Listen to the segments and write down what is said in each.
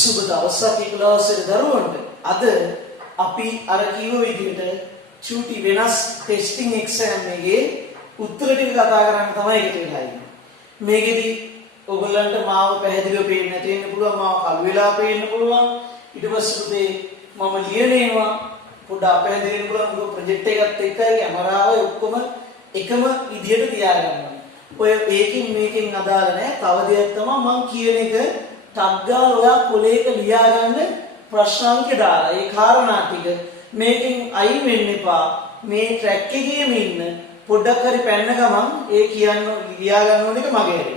සුබ දවසක් ඒකලාසෙට දරුවන්ට. අද අපි අර කිව්ව විදිහට චූටි වෙනස් ටෙස්ටිං එක්සෑම් එකේ උත්තර ටික කතා කරන්න තමයි එකට වෙලා ඉන්නේ. මේකෙදි ඔයගොල්ලන්ට මාව පැහැදිලිව පේන්න නැති වෙන්න පුළුවන්, මාව කළු වෙලා පේන්න පුළුවන්. ඊට පස්සේ උදේ මම ලියනේවා පොඩ්ඩක් පැහැදිලි වෙන්න පුළුවන්. මොකද ප්‍රොජෙක්ට් එකත් එක්කයි කැමරාව ඔක්කොම එකම විදිහට තියාගන්න. ඔය මේකෙන් අදාළ නැහැ. තව දෙයක් තමයි මම කියන එක ටග් ගාලා ඔයා කොලේක ලියාගන්න ප්‍රශ්න අංක දාලා. ඒ කාරණා ටික මේකෙන් අයින් වෙන්න එපා. මේ ට්‍රැක් එකේම ඉන්න. පොඩ්ඩක් හරි පැන්න ගමන් ඒ කියන්න ලියා ගන්න ඕන එක මගේ හැටි.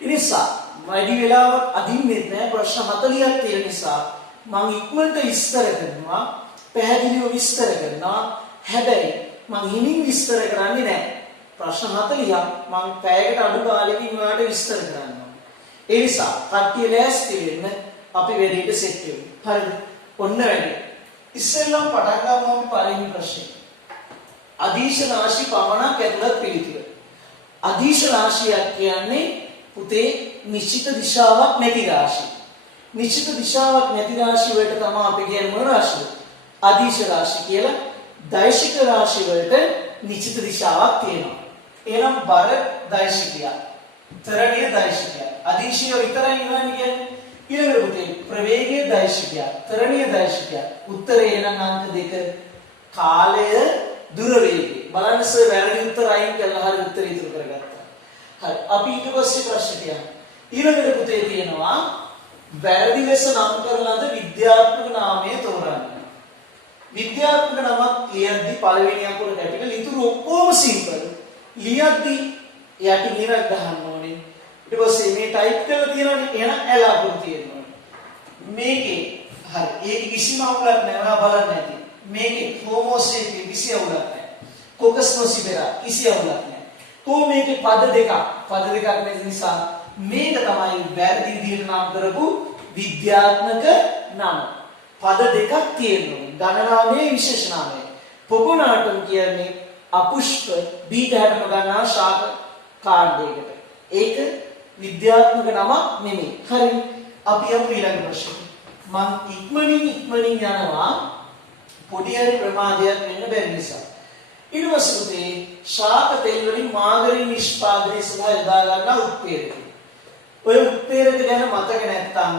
ඒ නිසා වැඩි වෙලාවක් අදින්නෙත් නැහැ. ප්‍රශ්න 40ක් තියෙන නිසා මම ඉක්මනට විස්තර කරනවා. පැහැදිලිව විස්තර කරනවා. හැබැයි මම හිමින් විස්තර කරන්නේ නැහැ. ප්‍රශ්න 40ක් මම පැයකට අඩු කාලෙකින් ඔයාලට විස්තර කරනවා. ඒ නිසා කට්ටිය ලෑස්ති වෙන්න අපි වැඩේට සෙට් වෙමු. හරිද? ඔන්න වැඩි. ඉස්සෙල්ලම පටන් ගමු අපි පළවෙනි ප්‍රශ්නේ. අදීශ රාශි පමණක් ඇතුළත් පිළිතුර. අදීශ රාශියක් කියන්නේ පුතේ නිශ්චිත දිශාවක් නැති රාශිය. නිශ්චිත දිශාවක් නැති රාශිය වලට තමයි අපි කියන්නේ මොන රාශියද? අදීශ රාශි කියලා. දෛශික රාශි වලට නිශ්චිත දිශාවක් තියෙනවා. එහෙනම් බර දෛශිකය, තරණීය දෛශිකය. අදීශිය විතරයි ඉන්නවනේ කියන්නේ. ඊළඟ පුතේ ප්‍රවේගීය දෛශිකය, තරණීය දෛශිකය. උත්තරේ එනම් අංක 2. කාලය, දුර වේගය. බලන්න සර් වැරදි උත්තර අයින් කළා හරි උත්තර ඉතුරු කරගත්තා. හරි. අපි ඊට පස්සේ ප්‍රශ්නට යමු. ඊළඟට පුතේ තියෙනවා වැරදි ලෙස නම් කරන ලද විද්‍යාත්මක නාමය තෝරන්න. විද්‍යාත්මක නමක් ලියද්දි පළවෙනි අකුර කැපිටල්, ඉතුරු ඔක්කොම සිම්පල්. ලියද්දි යටි නිරක් ගහන්න ඕනේ. ඊට පස්සේ මේ ටයිප් කරලා තියෙනවනේ එහෙනම් ඇල අකුරු තියෙනවා. මේකේ හරි ඒක කිසිම අවුලක් නැහැ. ඔයා බලන්න ඇති. මේකේ හෝමෝසේපියන් කිසි අවුලක් නැහැ. කොකස් නොසිබෙරා කිසි අවුලක් නැහැ. කොහොම මේකේ පද දෙකක් නැති නිසා මේක තමයි වැරදි විදිහට නම් කරපු විද්‍යාත්මක නම. පද දෙකක් තියෙනවා. ගණනාමය විශේෂ නාමය. පොගුණාටම් කියන්නේ අපුෂ්ප බීජ හැටම ගන්නා ශාක කාණ්ඩයකට. ඒක විද්‍යාත්මක නමක් නෙමෙයි. හරි. අපි යමු ඊළඟ ප්‍රශ්නෙට. මම ඉක්මනින් යනවා පොඩි හරි ප්‍රමාදයක් වෙන්න බැරි නිසා. ඊට පස්සේ පුතේ ශාක තෙල් වලින් මාගරින් නිෂ්පාදනය සඳහා යොදා ගන්නා උත්ප්‍රේරක. ඔය උත්ප්‍රේරක ගැන මතක නැත්නම්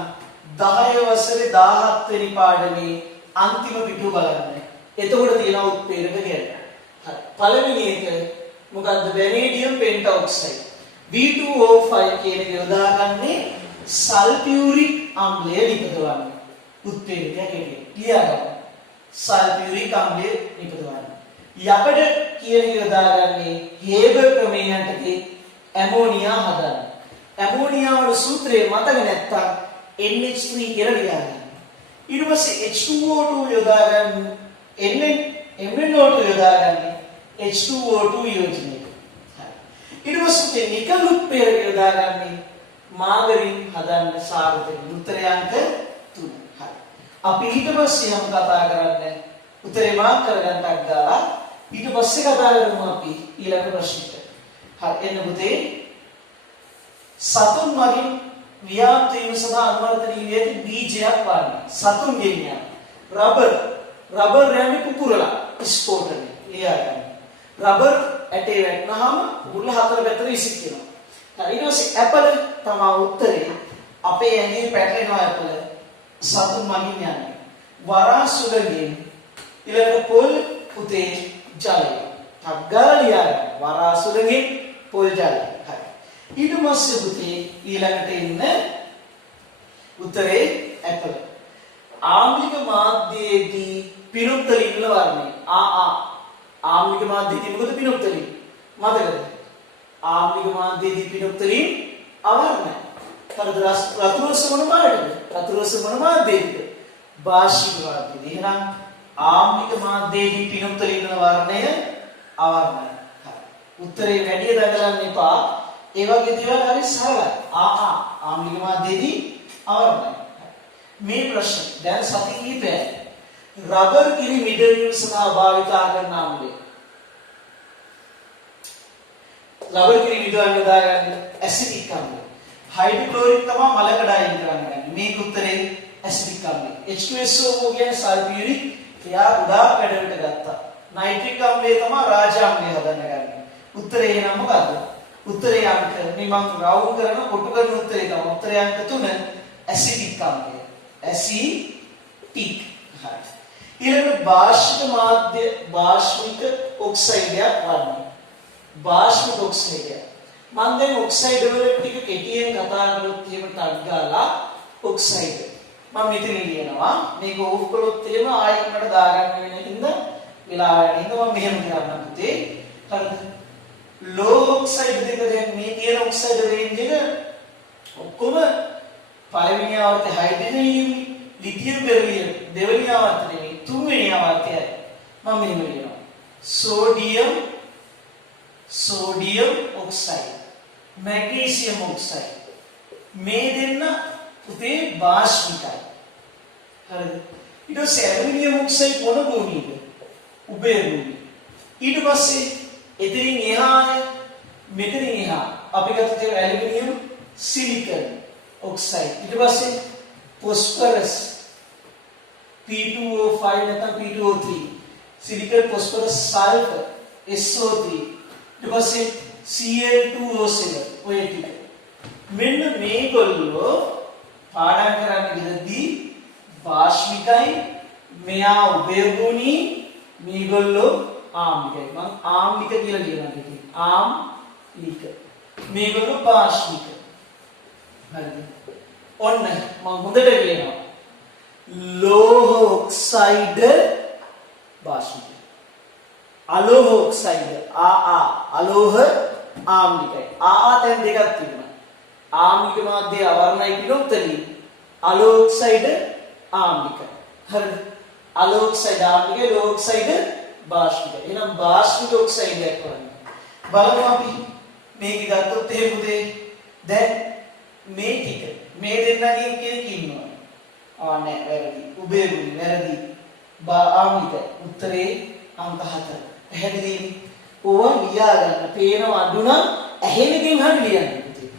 10 වසරේ 17 වෙනි පාඩමේ අන්තිම පිටුව බලන්න. එතකොට තියෙනවා උත්ප්‍රේරක ගැන. හරි. පළවෙනි එක මොකද්ද? වැනේඩියම් පෙන්ටොක්සයිඩ්. B2O5 කියන එක යොදාගන්නේ සල්ෆියුරික් අම්ලය නිපදවන්න. උත්ප්‍රේරකයක් හැටියට. ලියා ගන්න. සල්ෆියුරික් අම්ලය නිපදවන්න. යකඩ කියන එක යොදාගන්නේ හේබර් ක්‍රමයේ යටතේ ඇමෝනියා හදන්න. ඇමෝනියා වල සූත්‍රය මතක නැත්තම් NH3 කියලා ලියා ගන්න. ඊට පස්සේ H2O2 යොදා ගන්න MnO2 යොදා ගන්න H2O2 යෝජනය. ඊට පස්සේ නිකල් උත්ප්‍රේරක යොදා ගන්න මාගරින් හදන්න සාරතෙන්. උත්තරය අංක 3. හරි. අපි ඊට පස්සේ යමු කතා කරන්නේ උත්තරේ මාක් කරගන්නක් දාලා ඊට පස්සේ කතා කරමු අපි ඊළඟ ප්‍රශ්නෙට. හරි. එන්න පුතේ සතුන් මගින් ව්‍යාප්ත වීම සඳහා අනුවර්තන වී ඇති බීජයක් වන්න. සතුන් ගෙනියන රබර් යන්නේ කුකුරලා ස්පෝටනේ. එයා ගන්න. රබර් ඇටේ වැටෙනහම මුල හතර පැත්තට විසිකෙනවා. හරි. ඊට පස්සේ ඇපල් තමයි උත්තරේ. අපේ ඇඟේ පැටලෙනවා ඇපල්. සතුන් මගින් යන්නේ. වරා සුළඟෙන් ඊළඟ පොල් පුතේ ජලය. ටග්ගාලියා වරා සුළඟෙන් පොල් ජලය. හරි. ඊට පස්සේ පුතේ ඊළඟට එන්න උත්තරේ ඇපල්. ආම්ලික මාධ්‍යයේදී පිනොක්තලින් වල වර්ණය. ආම්ලික මාධ්‍යයේදී මොකද පිනොක්තලින්? මතකද? ආම්ලික මාධ්‍යයේදී පිනොක්තලින් අවර්ණයි. හරිද? රතු රස මොන මාධ්‍යයේද? රතු රස මොන මාධ්‍යයේද? භාෂික මාධ්‍යයේදී. එහෙනම් ආම්ලික මාධ්‍යයේදී පිනොක්තලින් වල වර්ණය අවර්ණයි. හරි. උත්තරේ වැඩි දඟලන්න එපා. ඒ වගේ දේවල් හරි සරලයි. ආම්ලික මාධ්‍යයේදී අවර්ණයි. මේ ප්‍රශ්න දැන් සති කිහිපයයි. රබර් කිරි මිඩවීම සඳහා භාවිත කරන අම්ලය. රබර් කිරි මිඩවන්න දාගන්න ඇසිටික් අම්ලය. හයිඩ්‍රොක්ලොරික් තමයි මලකඩ අයින් කරන්නේ. මේක උත්තරේ ඇසිඩික් අම්ලය. H2SO කියන්නේ සල්ෆියුරික් ක්‍රියා ගොඩාක් වැඩකට ගත්තා. නයිට්‍රික් අම්ලය තමයි රාජාම්ලය හදන්න ගන්නේ. උත්තරේ එහෙනම් මොකද්ද? උත්තරේ අංක මේ මම රවුන්ඩ් කරන කොටු කරන උත්තරේ තමයි. උත්තරේ අංක 3 ඇසිඩික් අම්ලය. ඇසිටික්. හරි. ඊළඟ භාෂ්මික ඔක්සයිඩයක් වන්නේ. භාෂ්මික ඔක්සයිඩය. මම දැන් ඔක්සයිඩ් වල ටික කෙටියෙන් කතා කරලා එහෙම ටක් ගාලා ඔක්සයිඩ්. මම මෙතන ලියනවා. මේක ඕෆ් කළොත් එහෙම ආයෙත් මට දාගන්න වෙන හින්දා වෙලාව යන හින්දා මම මෙහෙම කරන්න පුතේ. හරිද? ලෝ ඔක්සයිඩ් දෙක දැන් මේ තියෙන ඔක්සයිඩ් රේන්ජ් එක ඔක්කොම පළවෙනි ආවර්තය හයිඩ්‍රජන් ලිතියම් බෙරිලියම් දෙවෙනි ආවර්තය තුන්වෙනි ආවර්තයයි මම මෙහෙම ලියනවා. සෝඩියම් ඔක්සයිඩ් මැග්නීසියම් ඔක්සයිඩ් මේ දෙන්න පුතේ භාෂ්මිකයි. හරිද? ඊට පස්සේ ඇලුමිනියම් ඔක්සයිඩ් මොන භූමියද? උභය භූමිය. ඊට පස්සේ එතනින් එහා මෙතනින් එහා අපි ගත්ත ඇලුමිනියම් සිලිකන් ඔක්සයිඩ්. ඊට පස්සේ phosphorus P2O5 නැත්නම් P2O3 silicon phosphorus sulfur SO3 ඊට පස්සේ Cl2O7 ඔය ටික. මෙන්න මේගොල්ලෝ පාඩම් කරන්න ඉඳදී භාෂ්මිකයි මෙයා උභයගුණී මේගොල්ලෝ ආම්ලිකයි. මම ආම්ලික කියලා කියනවා ඉතින්. ආම්ලික. මේගොල්ලෝ භාෂ්මික. හරිද? ඔන්න මම හොඳට කියනවා. ලෝහ ඔක්සයිඩ් භාෂ්මික. අලෝහ ඔක්සයිඩ් අලෝහ ආම්ලිකයි. තැන් දෙකක් තිබුණා. ආම්ලික මාධ්‍ය අවර්ණයි කිලෝත්තලී. අලෝහ ඔක්සයිඩ් ආම්ලිකයි. හරිද? අලෝහ ඔක්සයිඩ් ආම්ලිකයි, ලෝහ ඔක්සයිඩ් භාෂ්මිකයි. එහෙනම් භාෂ්මික ඔක්සයිඩ් එකක් කරන්නේ. බලමු අපි මේක ගත්තොත් එහෙම උදේ දැන් මේ ටික මේ දෙන්නගෙන් කෙනෙක් ඉන්නවා. නෑ වැරදි. උභයගුණී වැරදි. ආම්ලික උත්තරේ අංක 4. පැහැදිලිද? ඕවා ලියා ගන්න. පේනව අඩු නම් ඇහෙනකින් හරි ලියන්න පුතේ.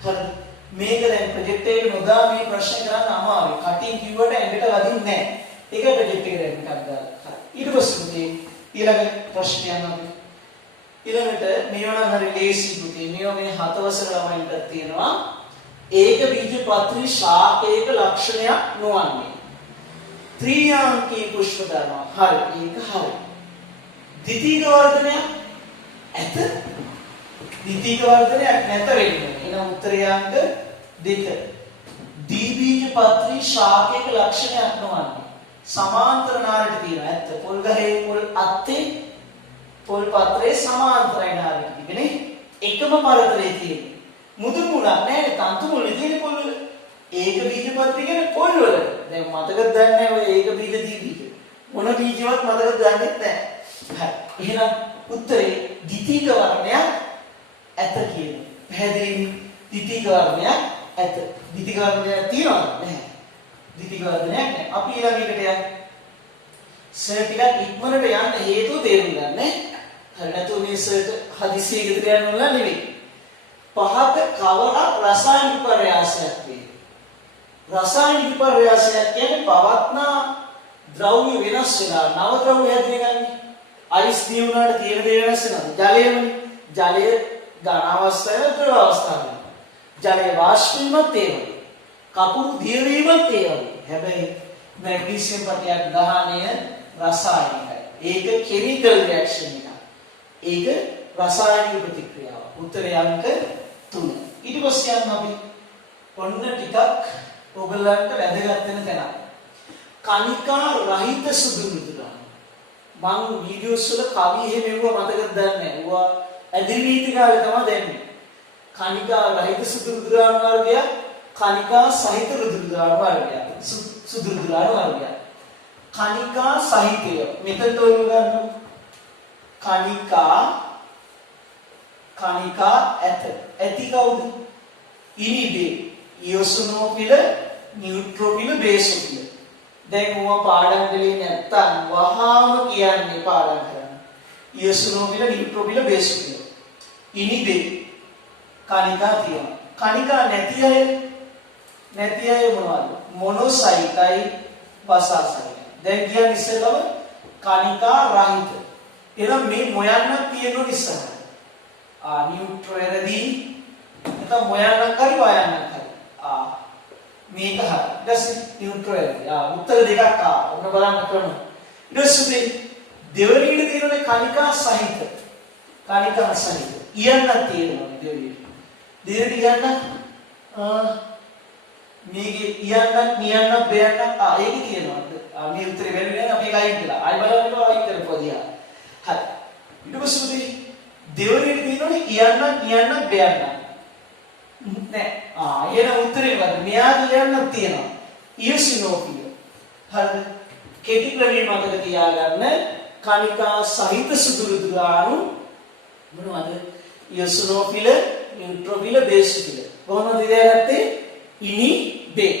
හරිද? මේක දැන් ප්‍රොජෙක්ට් එකේ නොදා මේ ප්‍රශ්න කරන්න අමාරුයි. කටින් කිව්වට ඇඟට වදින්නේ නෑ. ඒක ප්‍රොජෙක්ට් එකට එකක් දාලා. හරි. ඊට පස්සේ පුතේ ඊළඟ ප්‍රශ්නය යනවා. ඊළඟට මේවා නම් හරි ලේසි පුතේ. මේවා මේ 7 වසර ළමයින්ට තියෙනවා. ඒක බීජපත්‍රි ශාකයක ලක්ෂණයක් නොවන්නේ. ත්‍රියාංකී පුෂ්ප ධර්ම. හරි. ඒක හරි. ද්විතීක වර්ධනයක් ඇත. ද්විතීක වර්ධනයක් නැත වෙන්නේ. එහෙනම් උත්තරය අංක 2. ද්විබීජපත්‍රි ශාකයක ලක්ෂණයක් නොවන්නේ. සමාන්තර නාරයට තියෙන ඇත්ත. පොල් ගහේ පොල් අත්තේ පොල් පත්‍රයේ සමාන්තරයි නාරයට තිබෙන්නේ. එකම පරතරයේ තියෙන. මුදු මුලක් නැහැ තන්තු මුල තියෙන පොල් වල. ඒක බීජපත්‍රි කියන්නේ පොල් වල. දැන් මතකද දන්නේ ඔය ඒක බීජ දීබීජ. මොන බීජවත් මතකද දන්නේ නැහැ. හරි. එහෙනම් උත්තරේ ද්විතීක වර්ණයක් ඇත කියන්නේ. පැහැදිලිද? ද්විතීක වර්ණයක් ඇත. ද්විතීක වර්ණයක් තියනවද? නැහැ. ද්විතීක වර්ණයක් නැහැ. අපි ඊළඟ එකට යමු. සර් ටිකක් ඉක්මනට යන්න හේතුව තේරුම් ගන්න. හරි නැතුව මේ සර්ට හදිස්සිය ගෙදර යන්න ඕන නෙවෙයි. පහත කවරක් රසායනික පර්යාසයක් වේ. රසායනික පර්යාසයක් කියන්නේ පවත්නා ද්‍රව්‍ය වෙනස් වෙලා නව ද්‍රව්‍ය හැදෙන්නේ. අයිස් දී වුණාට තියෙන දේ වෙනස් වෙනවා. ජලයමනේ. ජලය ඝන අවස්ථාවේ ද්‍රව අවස්ථාවේ. ජලයේ වාෂ්ප වීමත් ඒ වගේ. කපුරු දිය වීමත් ඒ වගේ. හැබැයි මැග්නීසියම් පටයක් දහනය රසායනිකයි. ඒක කෙමිකල් රියැක්ෂන් එකක්. ඒක රසායනික ප්‍රතික්‍රියාව. උත්තරය අංක 3. ඊට පස්සේ යන්න අපි ඔන්න ටිකක් ඔයගලන්ට වැදගත් වෙන තැන. කණිකා රහිත සුදු මිදුළු. මම වීඩියෝස් වල කවි එහෙම එවුවා මතකද දන්නේ නැහැ. ඒවා ඇදිරි නීති කාලේ තමයි දෙන්නේ. කණිකා රහිත සුදු මිදුළු වර්ගය, කණිකා සහිත රුධිර වර්ගය. සුදු රුධිර වර්ගය. කණිකා සහිතය. මෙතන තෝරග ගන්න. කණිකා ඇත. ඇති කවුද? ඉනිබේ, ඉයොසිනෝෆිල, නියුට්‍රෝෆිල, බේසෝෆිල. දැන් ඕවා පාඩම් කළේ නැත්තම් වහාම කියන්නේ පාඩම් කරන්න. ඉයොසිනෝෆිල, නියුට්‍රෝෆිල, බේසෝෆිල. ඉනිබේ කණිකා තියෙනවා. කණිකා නැති අය නැති අය මොනවද? මොනොසයිටයි වසාසයිටයි. දැන් කියන්නේ ඉස්සෙල්ලම කණිකා රහිත. එහෙනම් මේ මොයන්නක් තියෙන නිසා නියුට්‍රෝයරදී නැත්නම් මොයන්නක් හරි වයන්නක් හරි. මේක හරි. ඊට නියුට්‍රෝයරදී. උත්තර දෙකක් ඔන්න බලන්න ක්‍රම. ඊට පස්සේ දෙවෙනියට තියෙනනේ කණිකා සහිත. කණිකා සහිත. ඉයන්නක් තියෙනවා දෙවෙනියට. දෙවෙනියට ඉයන්නක් මේකේ ඉයන්නක් නියන්නක් බයන්නක් ඒක තියෙනවා. මේ උත්තරේ වෙන්නේ නැහැ අපි ඒක අයින් කළා. ආයි බලන්න අයින් කරපුවා දිහා. හරි. ඊට පස්සේ දෙවෙනියට තියෙනනේ ඉයන්නක් නියන්නක් බයන්නක්. නෑ. එන උත්තරේ මොකද? මෙයාගේ ඉයන්නක් තියෙනවා. ඉයසිනෝෆිය. හරිද? කෙටි ක්‍රමයෙන් මතක තියාගන්න කණිකා සහිත සුදුරුදුරාණු මොනවද? ඉයසිනෝෆිල, නියුට්‍රෝෆිල, බේසෝෆිල. කොහොමද ඉඳගත්තේ? ඉනි බේ.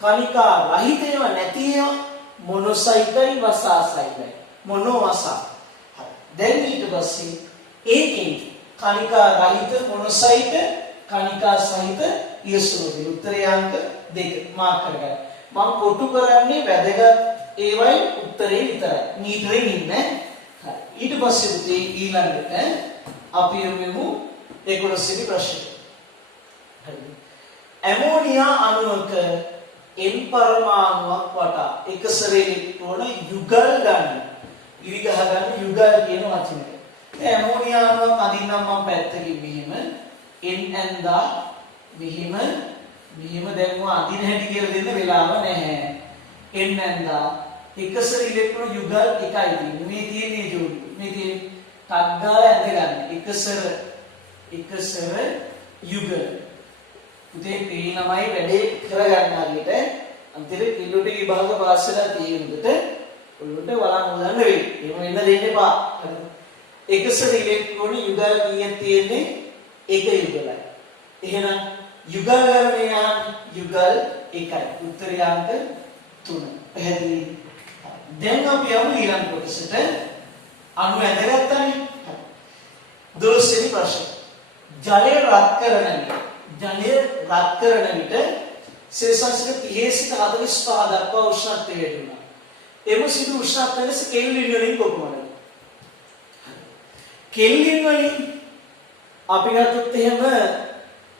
කණිකා රහිත ඒවා නැති ඒවා මොනොසයිටයි වසාසයිටයි. මොනෝවසා. හරි. දැන් ඊට පස්සේ ඒකෙන් කණිකා රහිත මොනොසයිට කණිකා සහිත ඉයසිනෝෆිල. උත්තරේ අංක 2 මාක් කරගන්න. මම කොටු කරන්නේ වැදගත් ඒවයි උත්තරේ විතරයි. මීටරේ ඉන්නේ. හරි. ඊට පස්සේ උදේ ඊළඟට අපි යමු 11 වෙනි ප්‍රශ්නේ. හරි. ඇමෝනියා අණුවක N පරමාණුවක් වටා එක සැරේ ඉලෙක්ට්‍රෝන යුගල් ගන්න. ඉරි ගහ ගන්න යුගල් කියන වචනය. ඒ ඇමෝනියා අණුවක් අදින්නම් මම පැත්තකින් මෙහෙම N ඇඳා මෙහෙම දැන් මම අදින හැටි කියලා දෙන්න වෙලාව නැහැ. N ඇඳා එක සැරේ ඉලෙක්ට්‍රෝන යුගල් එකයි තියෙන්නේ. මේ තියෙන්නේ ජෝඩි. මේ තියෙන්නේ ටග්ගා ඇඳ ගන්න. එක සැර යුගල් උදේ පේ ළමයි වැඩේ කරගන්න හරියට අන්තිම පිළිවෙලට විභාග පාස් වෙලා තියෙනකොට ඔළුවට වලන් හොදන්න වෙයි. එහෙම වෙන්න දෙන්න එපා. එකසර ඉලෙක්ට්‍රෝන යුගල් කීයක් තියෙන්නේ? එක යුගලයි. එහෙනම් යුගල් ගණනය යුගල් එකයි. උත්තරය අංක 3. පැහැදිලි? දැන් අපි යමු ඊළඟ කොටසට. අණු ඇඳගත්තානේ. 12 වෙනි ප්‍රශ්න. ජලය රත් කරන විට සෙල්සියස් 30 සිට 45 දක්වා උෂ්ණත්වය වැඩි වෙනවා. එම සිදු උෂ්ණත්වය ලෙස කෙල්වින් වලින් කොපමණද? කෙල්වින් වලින් අපි ගත්තොත් එහෙම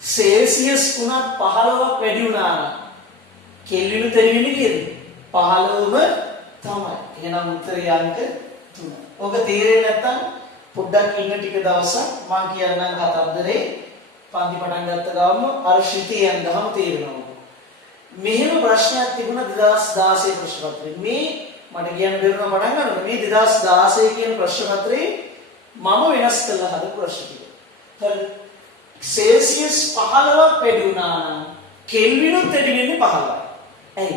සෙල්සියස් උනත් 15ක් වැඩි වුණා නම් කෙල්වින් උතර වෙන්නේ කීයද? 15ම තමයි. එහෙනම් උත්තරය අංක 3. ඔක තේරෙන්නේ නැත්නම් පොඩ්ඩක් ඉන්න ටික දවසක් මම කියන්නම් කතන්දරේ පන්ති පටන් ගත්ත ගමන් අර ශ්‍රිතේ යනදම තේරෙනවා. මෙහෙම ප්‍රශ්නයක් තිබුණා 2016 ප්‍රශ්න පත්‍රයේ. මේ මට කියන්න බැරුණා පටන් ගන්නකොට මේ 2016 කියන ප්‍රශ්න පත්‍රයේ මම වෙනස් කළා හද ප්‍රශ්න ටික. හරි. සෙල්සියස් 15ක් වැඩි වුණා නම් කෙල්විනුත් වැඩි වෙන්නේ 15යි. ඇයි?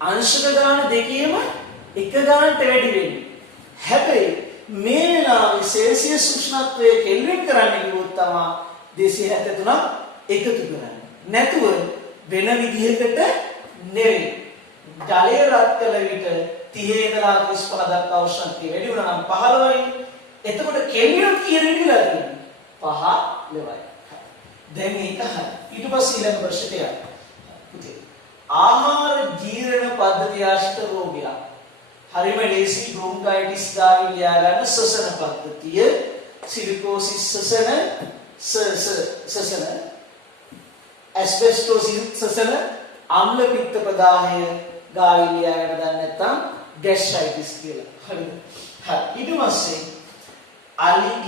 අංශක ගාන දෙකේම එක ගානට වැඩි වෙන්නේ. හැබැයි මේ වෙලාවේ සෙල්සියස් උෂ්ණත්වය කෙල්වින් කරන්න කිව්වොත් තමයි 273ක් එකතු කරන්නේ. නැතුව වෙන විදිහකට නෙවෙයි. ජලය රත් කළ විට 30 ඉඳලා 35 දක්වා උෂ්ණත්වය වැඩි වුණා නම් 15යි. එතකොට කෙල්වින් කියන්නේ කියලා 5 ලෙවයි. දැන් මේක හරි. ඊට පස්සේ ඊළඟ ප්‍රශ්නට යන්න. පුතේ. ආහාර ජීර්ණ පද්ධතිය ආශ්‍රිත රෝගයක්. හරිම ලේසි බ්‍රොන්කයිටිස් ගාවින් ලියා ගන්න ශ්වසන පද්ධතිය සිලිකෝසිස් ශ්වසන ඇස්බෙස්ටෝසිස් ශ්වසන අම්ල පිත්ත ප්‍රදාහය ගාවින් ලියා ගන්න දන්නේ නැත්නම් ગેස්ට්‍රයිටිස් කියලා. හරිද? හරි. ඊට පස්සේ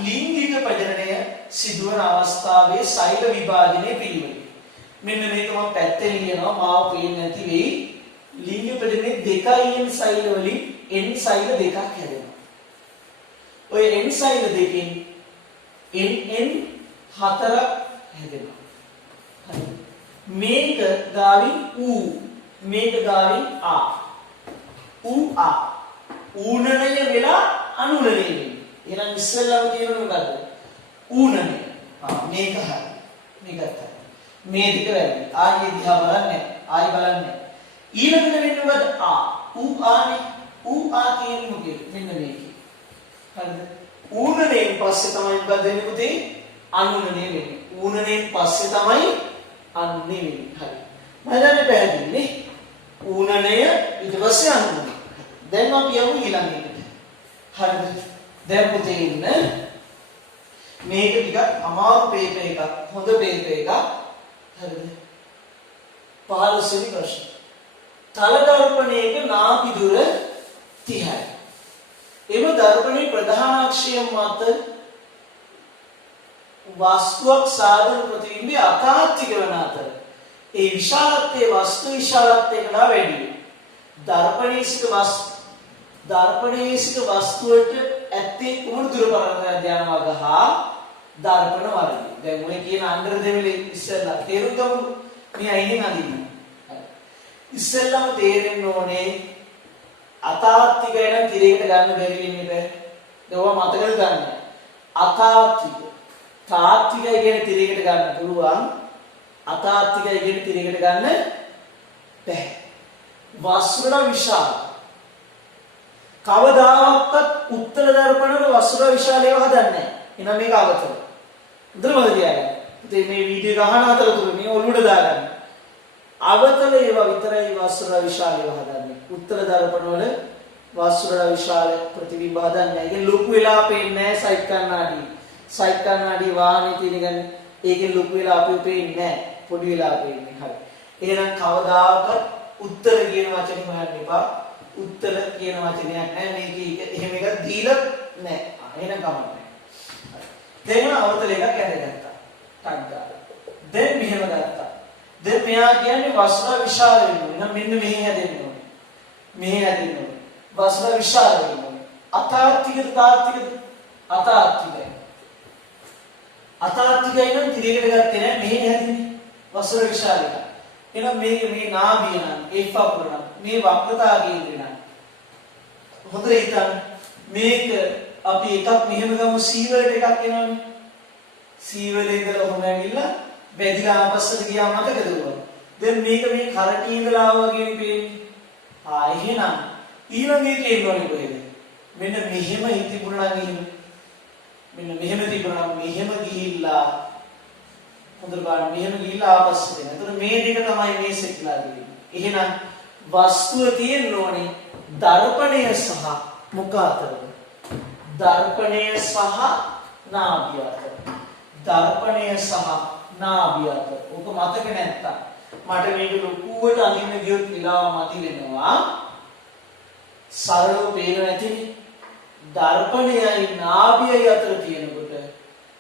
ලිංගික ප්‍රජනනය සිදුවන අවස්ථාවේ සෛල විභාජනයේ පිළිවෙල. මෙන්න මේක මම පැත්තෙන් ලියනවා මාව පේන්නේ නැති වෙයි. ලිංගික ප්‍රජනනයේ දෙකයි N සෛල වලින් N සෛල දෙකක් හැදෙනවා. ඔය N සෛල දෙකෙන් NN 4ක් හැදෙනවා. හරි. මේක ගාවින් U මේක ගාවින් A. ඌනනය වෙලා අනුනනය වෙන්නේ. එහෙනම් ඉස්සෙල්ලාම තියෙන්නේ මොකද්ද? ඌනනය. මේක හරි. මේකත් හරි. මේ දෙක වැරදි. ආයේ දිහා බලන්නේ. ආයි බලන්නේ. ඊළඟට වෙන්නේ මොකද? ආනේ. කියන්නේ මොකද? මෙන්න මේක. හරිද? ඌනණයෙන් පස්සේ තමයි මොකද වෙන්නේ පුතේ? අනුනණය වෙන්නේ. ඌනණයෙන් පස්සේ තමයි අනුනේ වෙන්නේ. හරි. මම දන්නේ පැහැදිලි නේ. ඌනණය ඊට පස්සේ අනුමණය. දැන් අපි යමු ඊළඟ එකට. හරිද? දැන් පුතේ ඉන්න මේක ටිකක් අමාරු පේපර් එකක්. හොඳ පේපර් එකක්. හරිද? 15 වෙනි ප්‍රශ්න. තල දර්පණයක නාභි දුර 30යි. එම දර්පණයේ ප්‍රධාන අක්ෂය මත වස්තුවක් සාධන ප්‍රතිබිම්බය අතාත්වික වන අතර ඒ විශාලත්වයේ වස්තු විශාලත්වයට වඩා වැඩි වේ. දර්පණයේ සිට වස්තුවට ඇත්තේ කුමන දුර පරතරයක් යන වග හා දර්පණ වර්ගය. දැන් ඔය කියන අnder දෙවිලේ ඉස්සෙල්ලා තේරුම් ගමු. මේ අයින් අදින්න. ඉස්සෙල්ලාම තේරෙන්න ඕනේ අතාත්විකය නම් තිරයකට ගන්න බැරි වෙන්නේ බෑ. ඒවා මතකද ගන්න. අතාත්වික තාත්විකය කියන තිරයකට ගන්න පුළුවන්. අතාත්විකය කියන තිරයකට ගන්න බෑ. වස්තුර විශාල. කවදාවත් උත්තර දර්පණවල වස්තුර විශාලයව හදන්නේ නැහැ. එහෙනම් මේක අවතල. හොඳට මතක තියාගන්න. ඉතින් මේ වීඩියෝ එක අහන අතරතුර මේ ඔළුවට දාගන්න. අවතල ඒවා විතරයි වස්තුර විශාලයව හදන්නේ. උත්තර දර්පණවල වස්තුර විශාල ප්‍රතිබිම්බ හදන්නේ නැහැ. ඒක ලොකු වෙලා පේන්නේ නැහැ සයිඩ් කන්නාඩි. සයිඩ් කන්නාඩි වාහනේ තියෙන ගන්නේ ඒකෙන් ලොකු වෙලා අපි පේන්නේ නැහැ. පොඩි වෙලා පේන්නේ. හරි. එහෙනම් කවදාකවත් උත්තර කියන වචනේ හොයන්න එපා. උත්තර කියන වචනයක් නැහැ. මේක එහෙම එකක් දීලා නැහැ. එහෙනම් කමක් නැහැ. දැන් අවතල එකක් ඇඳගත්තා. ටක් දාලා. දැන් මෙහෙම ගත්තා. දැන් මෙයා කියන්නේ වස්තුර විශාල වෙනවා. එහෙනම් මෙන්න මෙහෙ හැදෙන්න ඕනේ. මෙහෙ හැදෙන්න ඕනේ. වස්තුර විශාල වෙනවා. අතාත්විකද තාත්විකද? අතාත්විකයි. අතාත්විකයි නම් තිරයකට ගත්තේ නැහැ. මෙහෙ හැදෙන්නේ. වස්තුර විශාල එක. එහෙනම් මේ නාභිය නම් F අකුර නම් මේ වක්‍රතා කේන්ද්‍රය නම් හොඳට හිතන්න. මේක අපි එකක් මෙහෙම ගමු C වලට එකක් එනවනේ. C වලේ ඉඳලා ඔහොම ඇවිල්ලා බැදිලා ආපස්සට ගියා මතකද උවා? දැන් මේක මේ කරටි ඉඳලා ආවා වගේ පේන්නේ. එහෙනම් ඊළඟ එකේ එන්නෝනේ කොහෙද? මෙන්න මෙහෙම හිටිබුණා නම් එහෙම. මෙන්න මෙහෙම තිබුණා නම් මෙහෙම ගිහිල්ලා හොඳට බලන්න මෙහෙම ගිහිල්ලා ආපස්සට එනවා. එතකොට මේ දෙක තමයි මේ සෙට්ලා දෙන්නේ. එහෙනම් වස්තුව තියෙන්න ඕනේ දර්පණය සහ මුඛ අතරද? දර්පණය සහ නාභිය අතර. දර්පණය සහ නාභිය අතර. ඔක මතක නැත්තම් මට මේක ලොකුවට අඳින්න ගියොත් විලාව මති වෙනවා. සරලව පේන නැතිනේ. දර්පණයයි නාභියයි අතර තියෙනකොට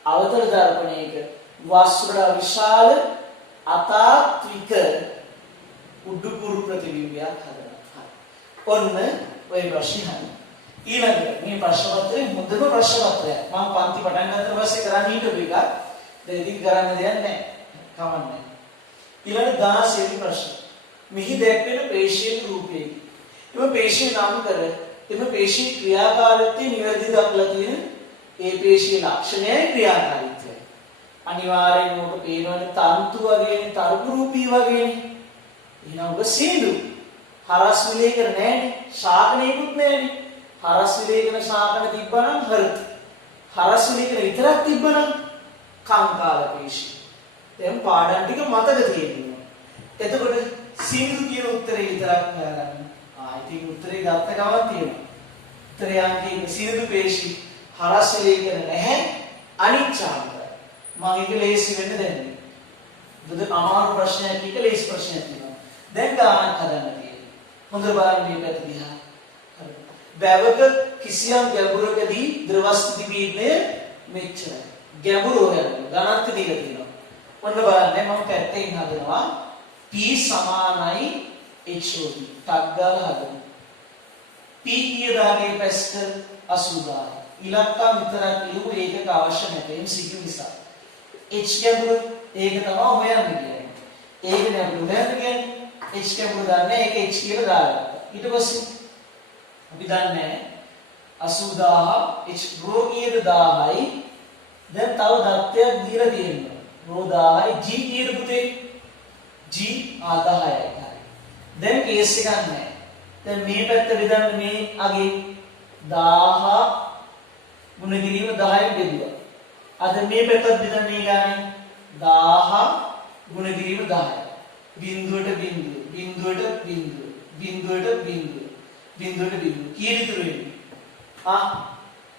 අවතල දර්පණයක වස්තුර විශාල අතාත්වික උඩුකුරු ප්‍රතිබිම්බයක් හදනවා. ඔන්න ඔය ප්‍රශ්නේ. ඊළඟට මේ ප්‍රශ්න පත්‍රයේ මුදම ප්‍රශ්න පත්‍රයක්. මම පන්ති පටන් ගන්න පස්සේ කරන්න හිටපු එක. දැන් ඉතින් කරන්න දෙයක් නැහැ. කමන්නේ. ඊළඟ 16 වෙනි ප්‍රශ්න. මෙහි දැක්වෙන පේශීය රූපයේ. එම පේශීය නම් කර එම පේශී ක්‍රියාකාරීත්වය නිවැරදි දක්වලා තියෙන ඒ පේශී ලක්ෂණයයි ක්‍රියාකාරීත්වය. අනිවාර්යෙන්ම ඔබ පේනවනේ තන්තු වගේ තරපු රූපී වගේනේ. එහෙනම් ඔබ සීඳු හරස් විලේකර නැහැනේ. ශාකණේකුත් නැහැනේ. හරස් විලේකන ශාකන තිබ්බනම් හෘද. හරස් විලේකන විතරක් තිබ්බනම් කංකාල පේශී. දැන් පාඩම් ටික මතක තියෙනවා. එතකොට සීඳු කියන උත්තරේ විතරක් හොයාගන්න. ඉතින් උත්තරේ ගත්ත ගමන් තියෙනවා. උත්තරයන්ගේ සීඳු පේශී හරස් විලේකන නැහැ. අනිච්චාන්ත මම ඒක ලේසි වෙන්න දෙන්නේ. බුදු අමාරු ප්‍රශ්නයක් එක ලේසි ප්‍රශ්නයක් තියෙනවා. දැන් ගානක් හදන්න තියෙනවා. හොඳ බලන්න මේ පැත්ත දිහා. හරි. වැවක කිසියම් ගැඹුරකදී ද්‍රවස්තු තිබීමේ මෙච්චරයි. ගැඹුර හොයන්න ගණන්ක දීලා තියෙනවා. ඔන්න බලන්න මම පැත්තෙන් හදනවා P සමානයි HOD. ටක් ගාලා හදනවා. P කීයද ආගේ පැස්කල් 80000. ඉලක්කම් විතරක් ලියපු ඒකක අවශ්‍ය නැහැ MCQ නිසා. H ගැඹුර ඒක තමයි හොයන්නේ කියන්නේ. ඒක ගැඹුර හොයන්න කියන්නේ H ගැඹුර දන්නේ ඒක H කියලා දාගත්තා. ඊට පස්සේ අපි දන්නේ 80000 H රෝ කීයද 1000යි. දැන් තව දත්තයක් දීලා තියෙනවා. රෝ 1000යි G කීයද පුතේ? G 1000යි. හරි. දැන් කේස් එකක් නැහැ. දැන් මේ පැත්ත බෙදන්න මේ අගේ 1000 ගුණ කිරීම 10න් බෙදුවා. අද මේ පැත්තත් බෙදන්නේ ගානේ 1000 ගුණ කිරීම 10යි. බිඳුවට බිඳුව, බිඳුවට බිඳුව, බිඳුවට බිඳුව, බිඳුවට බිඳුව. කීයද ඉතුරු වෙන්නේ?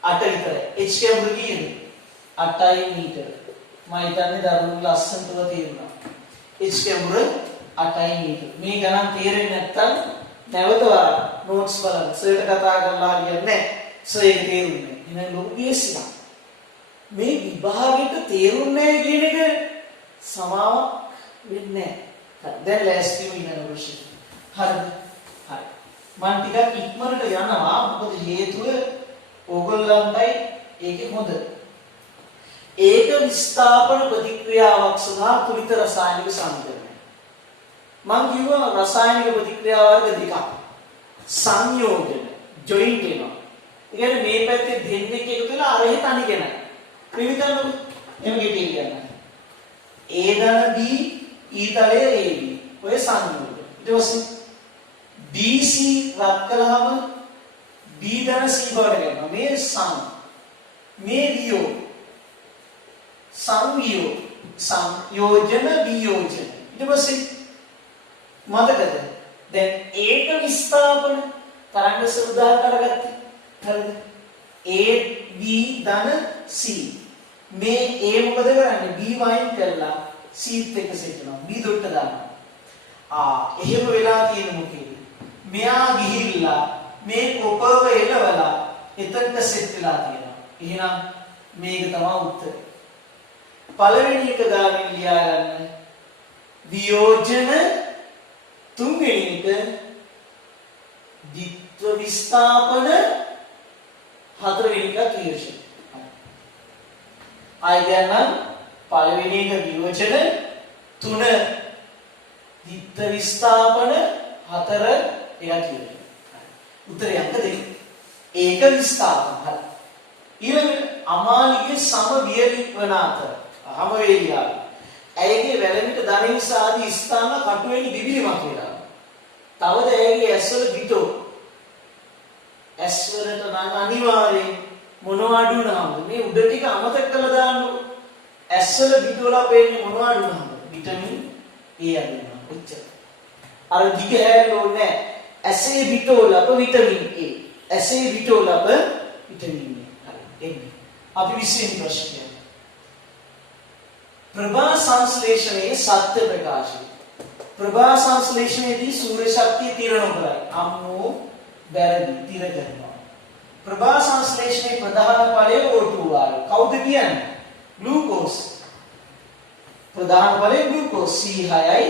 8 විතරයි. h කැමර කීයද? 8යි මීටර. මම හිතන්නේ දරුණු ලස්සනටම තේරුණා. h කැමර 8යි මීටර. මේ ගණන් තේරෙන්නේ නැත්නම් නැවත වරක් නෝට්ස් බලන්න. සර්ට කතා කරලා හරියන්නේ නැහැ. සර් ඒක තේරුන්නේ නැහැ. එහෙනම් ලොකු කේස්යක්. මේ විභාගෙට තේරුන්නේ නැහැ කියන එක සමාවක් වෙන්නේ නැහැ. දැන් ලෑස්ති වෙන්න අවශ්‍යයි. හරිද? හරි. මම ටිකක් ඉක්මනට යනවා. මොකද හේතුව ඕගොල්ලන්ටයි ඒකේ හොඳ. ඒක විස්ථාපන ප්‍රතික්‍රියාවක් සඳහා තුලිත රසායනික සමීකරණය. මම කිව්වා රසායනික ප්‍රතික්‍රියා වර්ග දෙකක්. සංයෝජන, ජොයින්ට් වෙනවා. ඒ කියන්නේ මේ පැත්තේ දෙන්නෙක් එකතු වෙලා අර එහෙ තනි කෙනයි. මේ විතරම එම ගෙටි කියන්නේ. A ධන B ඊතලයේ AB. ඔය සංයෝජන. ඊට පස්සේ BC රත් කළාම B ධන C බවට ගන්නවා. මේ මේ වියෝග සංයෝජන වියෝජන. ඊට පස්සේ මතකද? දැන් ඒක විස්ථාපන තරංග සුදාහ කරගත්තේ. හරිද? A B ධන C. මේ A මොකද කරන්නේ? B වයින් කරලා C එක්ක සෙටනවා. B දොට්ට දානවා. එහෙම වෙලා තියෙන මොකේද? මෙයා ගිහිල්ලා මේ කොපව එලවලා එතනට සෙට් වෙලා තියෙනවා. එහෙනම් මේක තමයි උත්තරේ. පළවෙනි එක ගාමින් ලියා ගන්න. වියෝජන තුන්වෙනි එක ද්විත්ව විස්ථාපන හතරවෙනි එක වියෝජන. ආයතන පළවෙනි එක වියෝජන, තුන ද්විත්ව විස්ථාපන, හතර එයා වියෝජන. උත්තරය අංක 2. ඒක විස්ථාපන. හරි. ඊළඟට අමාලිගේ සම වියලි වන අතර අහම වේලියා. ඇයගේ වැලමිට ධනෙවිස ආදී ස්ථාන කටුවෙනි බිබිලිමක් වෙලා. තවද ඇයගේ ඇස්වල පිටෝ. ඇස්වලට නම් අනිවාර්යෙන් මොනවා අඩු වුණාමද? මේ උඩ ටික අමතක කරලා දාන්නකො. ඇස්වල පිටෝල පේන්නේ මොනවා අඩු වුණාමද? විටමින් A අඩු වුණා. ඔච්චර. අර දිග හැරෙන්නේ නැහැ. ඇසේ පිටෝල අප විටමින් A. ඇසේ පිටෝල අප විටමින් A. හරි. එන්නේ. අපි 20 වෙනි ප්‍රශ්නය. ප්‍රභා සංශ්ලේෂණයේ සත්‍ය ප්‍රකාශය. ප්‍රභා සංශ්ලේෂණයේදී සූර්ය ශක්තිය තිරණය කරයි. අම්මෝ වැරදි තිර කරනවා. ප්‍රභා සංශ්ලේෂණයේ ප්‍රධාන ඵලය O2 වායු. කවුද කියන්නේ? ග්ලූකෝස්. ප්‍රධාන ඵලය ග්ලූකෝස්. C6යි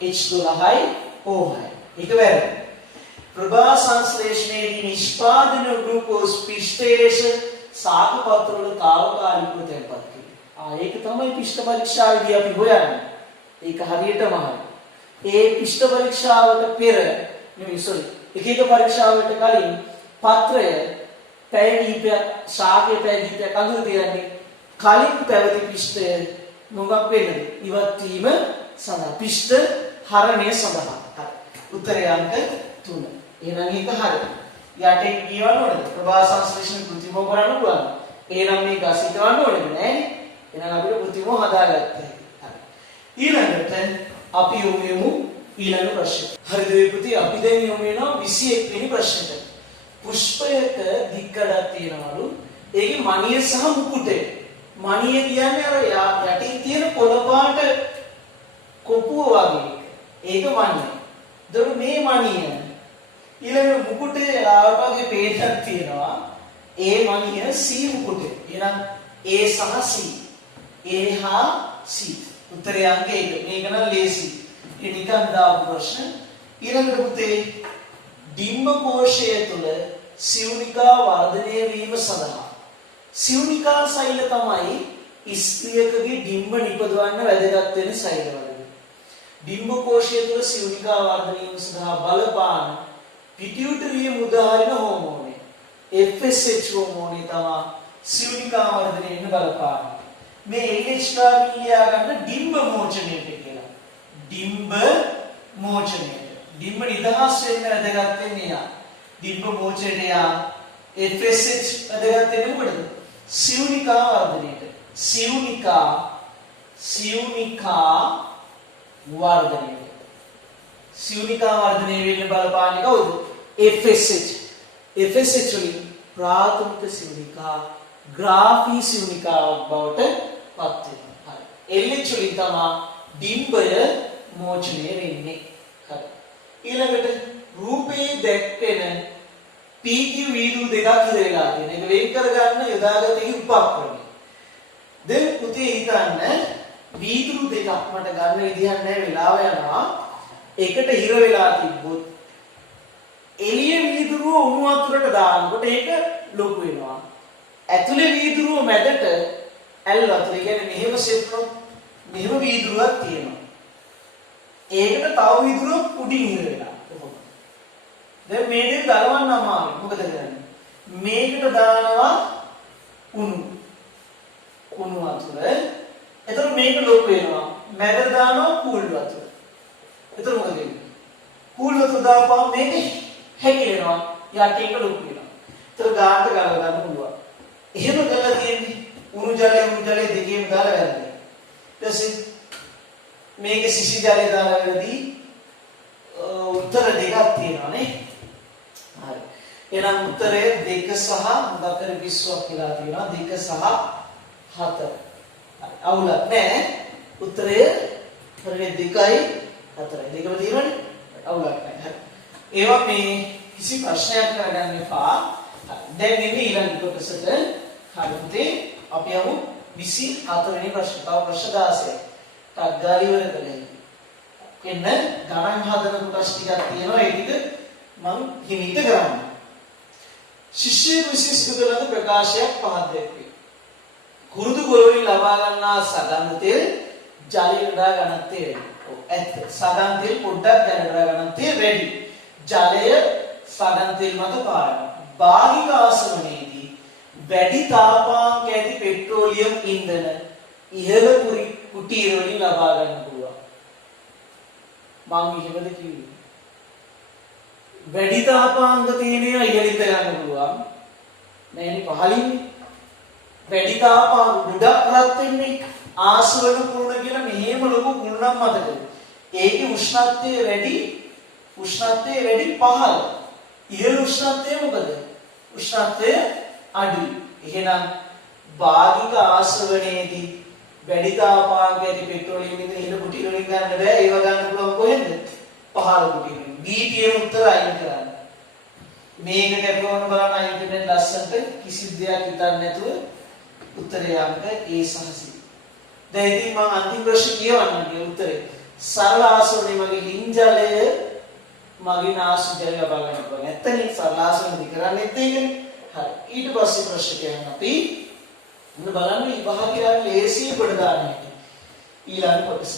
H12යි O6යි. ඒක වැරදි. ප්‍රභා සංශ්ලේෂණයේදී නිෂ්පාදන ග්ලූකෝස් පිෂ්ඨේෂ සාකපත්‍ර වල తాවකාලිකව තැන්පත් කරනවා. ඒක තමයි පිෂ්ඨ පරීක්ෂාවේදී අපි හොයන්නේ. ඒක හරියටම හරි. ඒ පිෂ්ඨ පරීක්ෂාවට පෙර එක පරීක්ෂාවට කලින් පත්‍රය පැය කිහිපයක් ශාකයේ පැය කිහිපයක් අඳුර තියන්නේ කලින් පැවති පිෂ්ඨය මොකක් වෙන්නද? ඉවත් වීම සඳහා පිෂ්ඨ හරණය සඳහා. හරි. උත්තරය අංක 3. එහෙනම් ඒක හරි. යටේ කියවන්න ඕනද? ප්‍රභා සංශ්ලේෂණ කෘතිම කරන්න පුළුවන්. එහෙනම් මේක අසිතවන්න ඕනද නෑනේ. එහෙනම් අපිට කෘතිම හදාගත්තා. හරි. ඊළඟට අපි යමු ඊළඟ ප්‍රශ්න. හරිද මේ පුතේ අපි දැන් යමු වෙනවා 21 වෙනි ප්‍රශ්නෙට. පුෂ්පයක දික්කඩක් තියෙනවලු. ඒකේ මණිය සහ මුකුටේ. මණිය කියන්නේ අර යටින් තියෙන පොළ පාට කොපුව වගේ. ඒක මණිය. දරු මේ මණිය ඊළඟ මුකුටේ ආවගේ පේටක් තියෙනවා. ඒ මණිය C මුකුටේ. එහෙනම් A සහ C. A හා C. උත්තරය අංක 1. මේක නම් ලේසි. ඒ නිකන් දාපු ප්‍රශ්න. ඊළඟට පුතේ ඩිම්බ කෝෂය තුල සිවුනිකා වර්ධනය වීම සඳහා සිවුනිකා සෛල තමයි ස්ත්‍රියකගේ ඩිම්බ නිපදවන්න වැදගත් වෙන සෛල වර්ග. ඩිම්බ කෝෂය තුල සිවුනිකා වර්ධනය වීම සඳහා බලපාන පිටියුටරි මුදාහරින හෝමෝනය FSH හෝමෝනය තමයි සිවුනිකා වර්ධනය වෙන්න බලපාන. මේ LH ලියා ගන්න ඩිම්බ මෝචනයට කියලා. ඩිම්බ මෝචනයට. ඩිම්බ නිදහස් වෙන්න වැදගත් වෙන්නේ යා. ඩිම්බ මෝචනයට යා FSH වැදගත් වෙන්නේ මොකටද? සිවුනිකා වර්ධනයට. සිවුනිකා වර්ධනයට. සිවුනිකා වර්ධනය වෙන්න බලපාන්නේ කවුද? FSH. FSH වලින් ප්‍රාථමික සිවුනිකා ග්‍රාෆී සිවුනිකාවක් බවට පත් වෙනවා. හරි. LH වලින් තමයි ඩිම්බය මෝචනය වෙන්නේ. හරි. ඊළඟට රූපේ දැක්වෙන PQ වීදුරු දෙකක් ඉර වෙලා තියෙන. ඒක වෙන් කරගන්න යොදාගත යුතු උපකරණ. දැන් පුතේ හිතන්න වීදුරු දෙකක් මට ගන්න විදිහක් නැහැ වෙලාව යනවා. එකට හිර වෙලා තිබ්බොත් එළිය වීදුරුව උණු වතුරට දානකොට ඒක ලොකු වෙනවා. ඇතුලේ වීදුරුව මැදට ඇල් වතුර කියන්නේ මෙහෙම සෙට්නොත් මෙහෙම වීදුරුවක් තියෙනවා. ඒකට තව වීදුරුවක් උඩින් හිර වෙලා. කොහොමද? දැන් මේ දෙක ගලවන්න අමාරුයි. මොකද කරන්නේ? මේකට දානවා උණු වතුර. එතකොට මේක ලොකු වෙනවා. මැදට දානවා කූල් වතුර. එතකොට මොකද වෙන්නේ? කූල් වතුර දාපුවම මේක හැකිලෙනවා. යට එක ලොකු වෙනවා. එතකොට ගානට ගලව ගන්න පුළුවන්. එහෙම කරලා තියෙන්නේ උණු ජලය දෙකේම දාලා ගන්න. ඊට මේක සිසි ජලය දාලා වෙලදී උත්තර දෙකක් තියෙනවා නේ. හරි. එහෙනම් උත්තරය 2 සහ මොකක්ද 20ක් කියලා තියෙනවා. 2 සහ 4. අවුලක් නැහැ. උත්තරය හරියට 2යි 4යි. දෙකම තියෙනවනේ. අවුලක් නැහැ. හරි. ඒවා මේ කිසි ප්‍රශ්නයක් කරගන්න එපා. දැන් ඉන්නේ ඊළඟ කොටසට. හරිද? අපි යමු 24 වෙනි ප්‍රශ්න. තව ප්‍රශ්න 16ක්. ටග්ගාලි වල කලේ. එන්න ගණන් හදන කොටස් ටිකක් තියෙනවා. ඒ ටික මම හිමීට කරන්න. ශිෂ්‍යයෙකු විසින් සිදු කරන ප්‍රකාශයක් පහත් දැක්වේ. කුරුදු ගොරවලින් ලබා ගන්නා සගන්ධ තෙල් ජලයෙන් වඩා ඝනත්වය වැඩි. ඔව් ඇත්ත. සගන්ධ තෙල් පොඩ්ඩක් දැනගා ඝනත්වය වැඩි. ජලය සගන්ධ තෙල් මත පාරනවා. භාගික ආසවනයේදී වැඩි තාපාංක ඇති පෙට්‍රෝලියම් ඉන්ධන ඉහළ කුටීර වලින් ලබා ගන්න පුළුවන්. මම ඉහෙමද කිව්වේ? වැඩි තාපාංක තියෙනවා ඉහළින්ද ගන්න පුළුවන්. නෑනේ පහළින්නේ. වැඩි තාපාංක ගොඩක් රත් වෙන්නේ ආසවන කුරුණ කියලා මෙහෙම ලොකු කුරුණක් මතකද? ඒකේ උෂ්ණත්වය වැඩි පහළ. ඉහළ උෂ්ණත්වය මොකද? උෂ්ණත්වය අඩුයි. එහෙනම් භාගික ආසවනයේදී වැඩි තාපාංක ඇති පෙට්‍රෝලියම් ඉන්ධන ඉහළ කුටීර වලින් ගන්න බෑ. ඒව ගන්න පුළුවන් කොහෙන්ද? පහළ කුටීර. BTM උත්තර අයින් කරන්න. මේක කැපවන්න බලන්න අයින් කරන ලස්සනට කිසි දෙයක් හිතන්නේ නැතුව උත්තරය අංක A සහ C. දැන් ඉතින් මම අන්තිම ප්‍රශ්න කියවන්නේ උත්තරේ. සරල ආසවනේ මගේ හිංජලය මගේ නාසු ජලය ලබා ගන්න පුළුවන්. ඇත්තනේ සරල ආසවනේ කරන්නේ ඒකනේ. හරි. ඊට පස්සේ ප්‍රශ්න කියන්න අපි මොන බලන්න විභාගය ලේසියෙන් කොට දාන්න හැටි. ඊළඟ කොටස.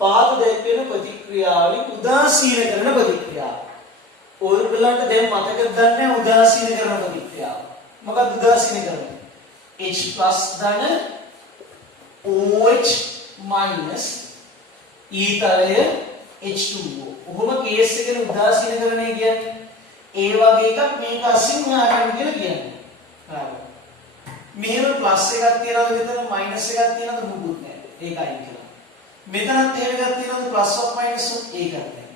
පාද දැක්වෙන ප්‍රතික්‍රියාවලින් උදාසීන කරන ප්‍රතික්‍රියාව. ඔයගොල්ලන්ට දැන් මතකද දන්නේ උදාසීන කරන ප්‍රතික්‍රියාව. මොකක්ද උදාසීන කරන්නේ? H+ ධන OH minus ඊතලය H2O. ඔහොම කේස් එකේ උදාසීන කරන්නේ කියන්නේ ඒ වගේ එකක් මේක අසින් හොයාගන්න කියලා කියන්නේ. හරි. මෙහෙම ප්ලස් එකක් තියනවද මෙතන මයිනස් එකක් තියනවද මොකුත් නැහැ. ඒක අයින් කරලා. මෙතනත් එහෙම එකක් තියනවද ප්ලස් ඔෆ් මයිනස් ඔෆ් ඒකත් නැහැ.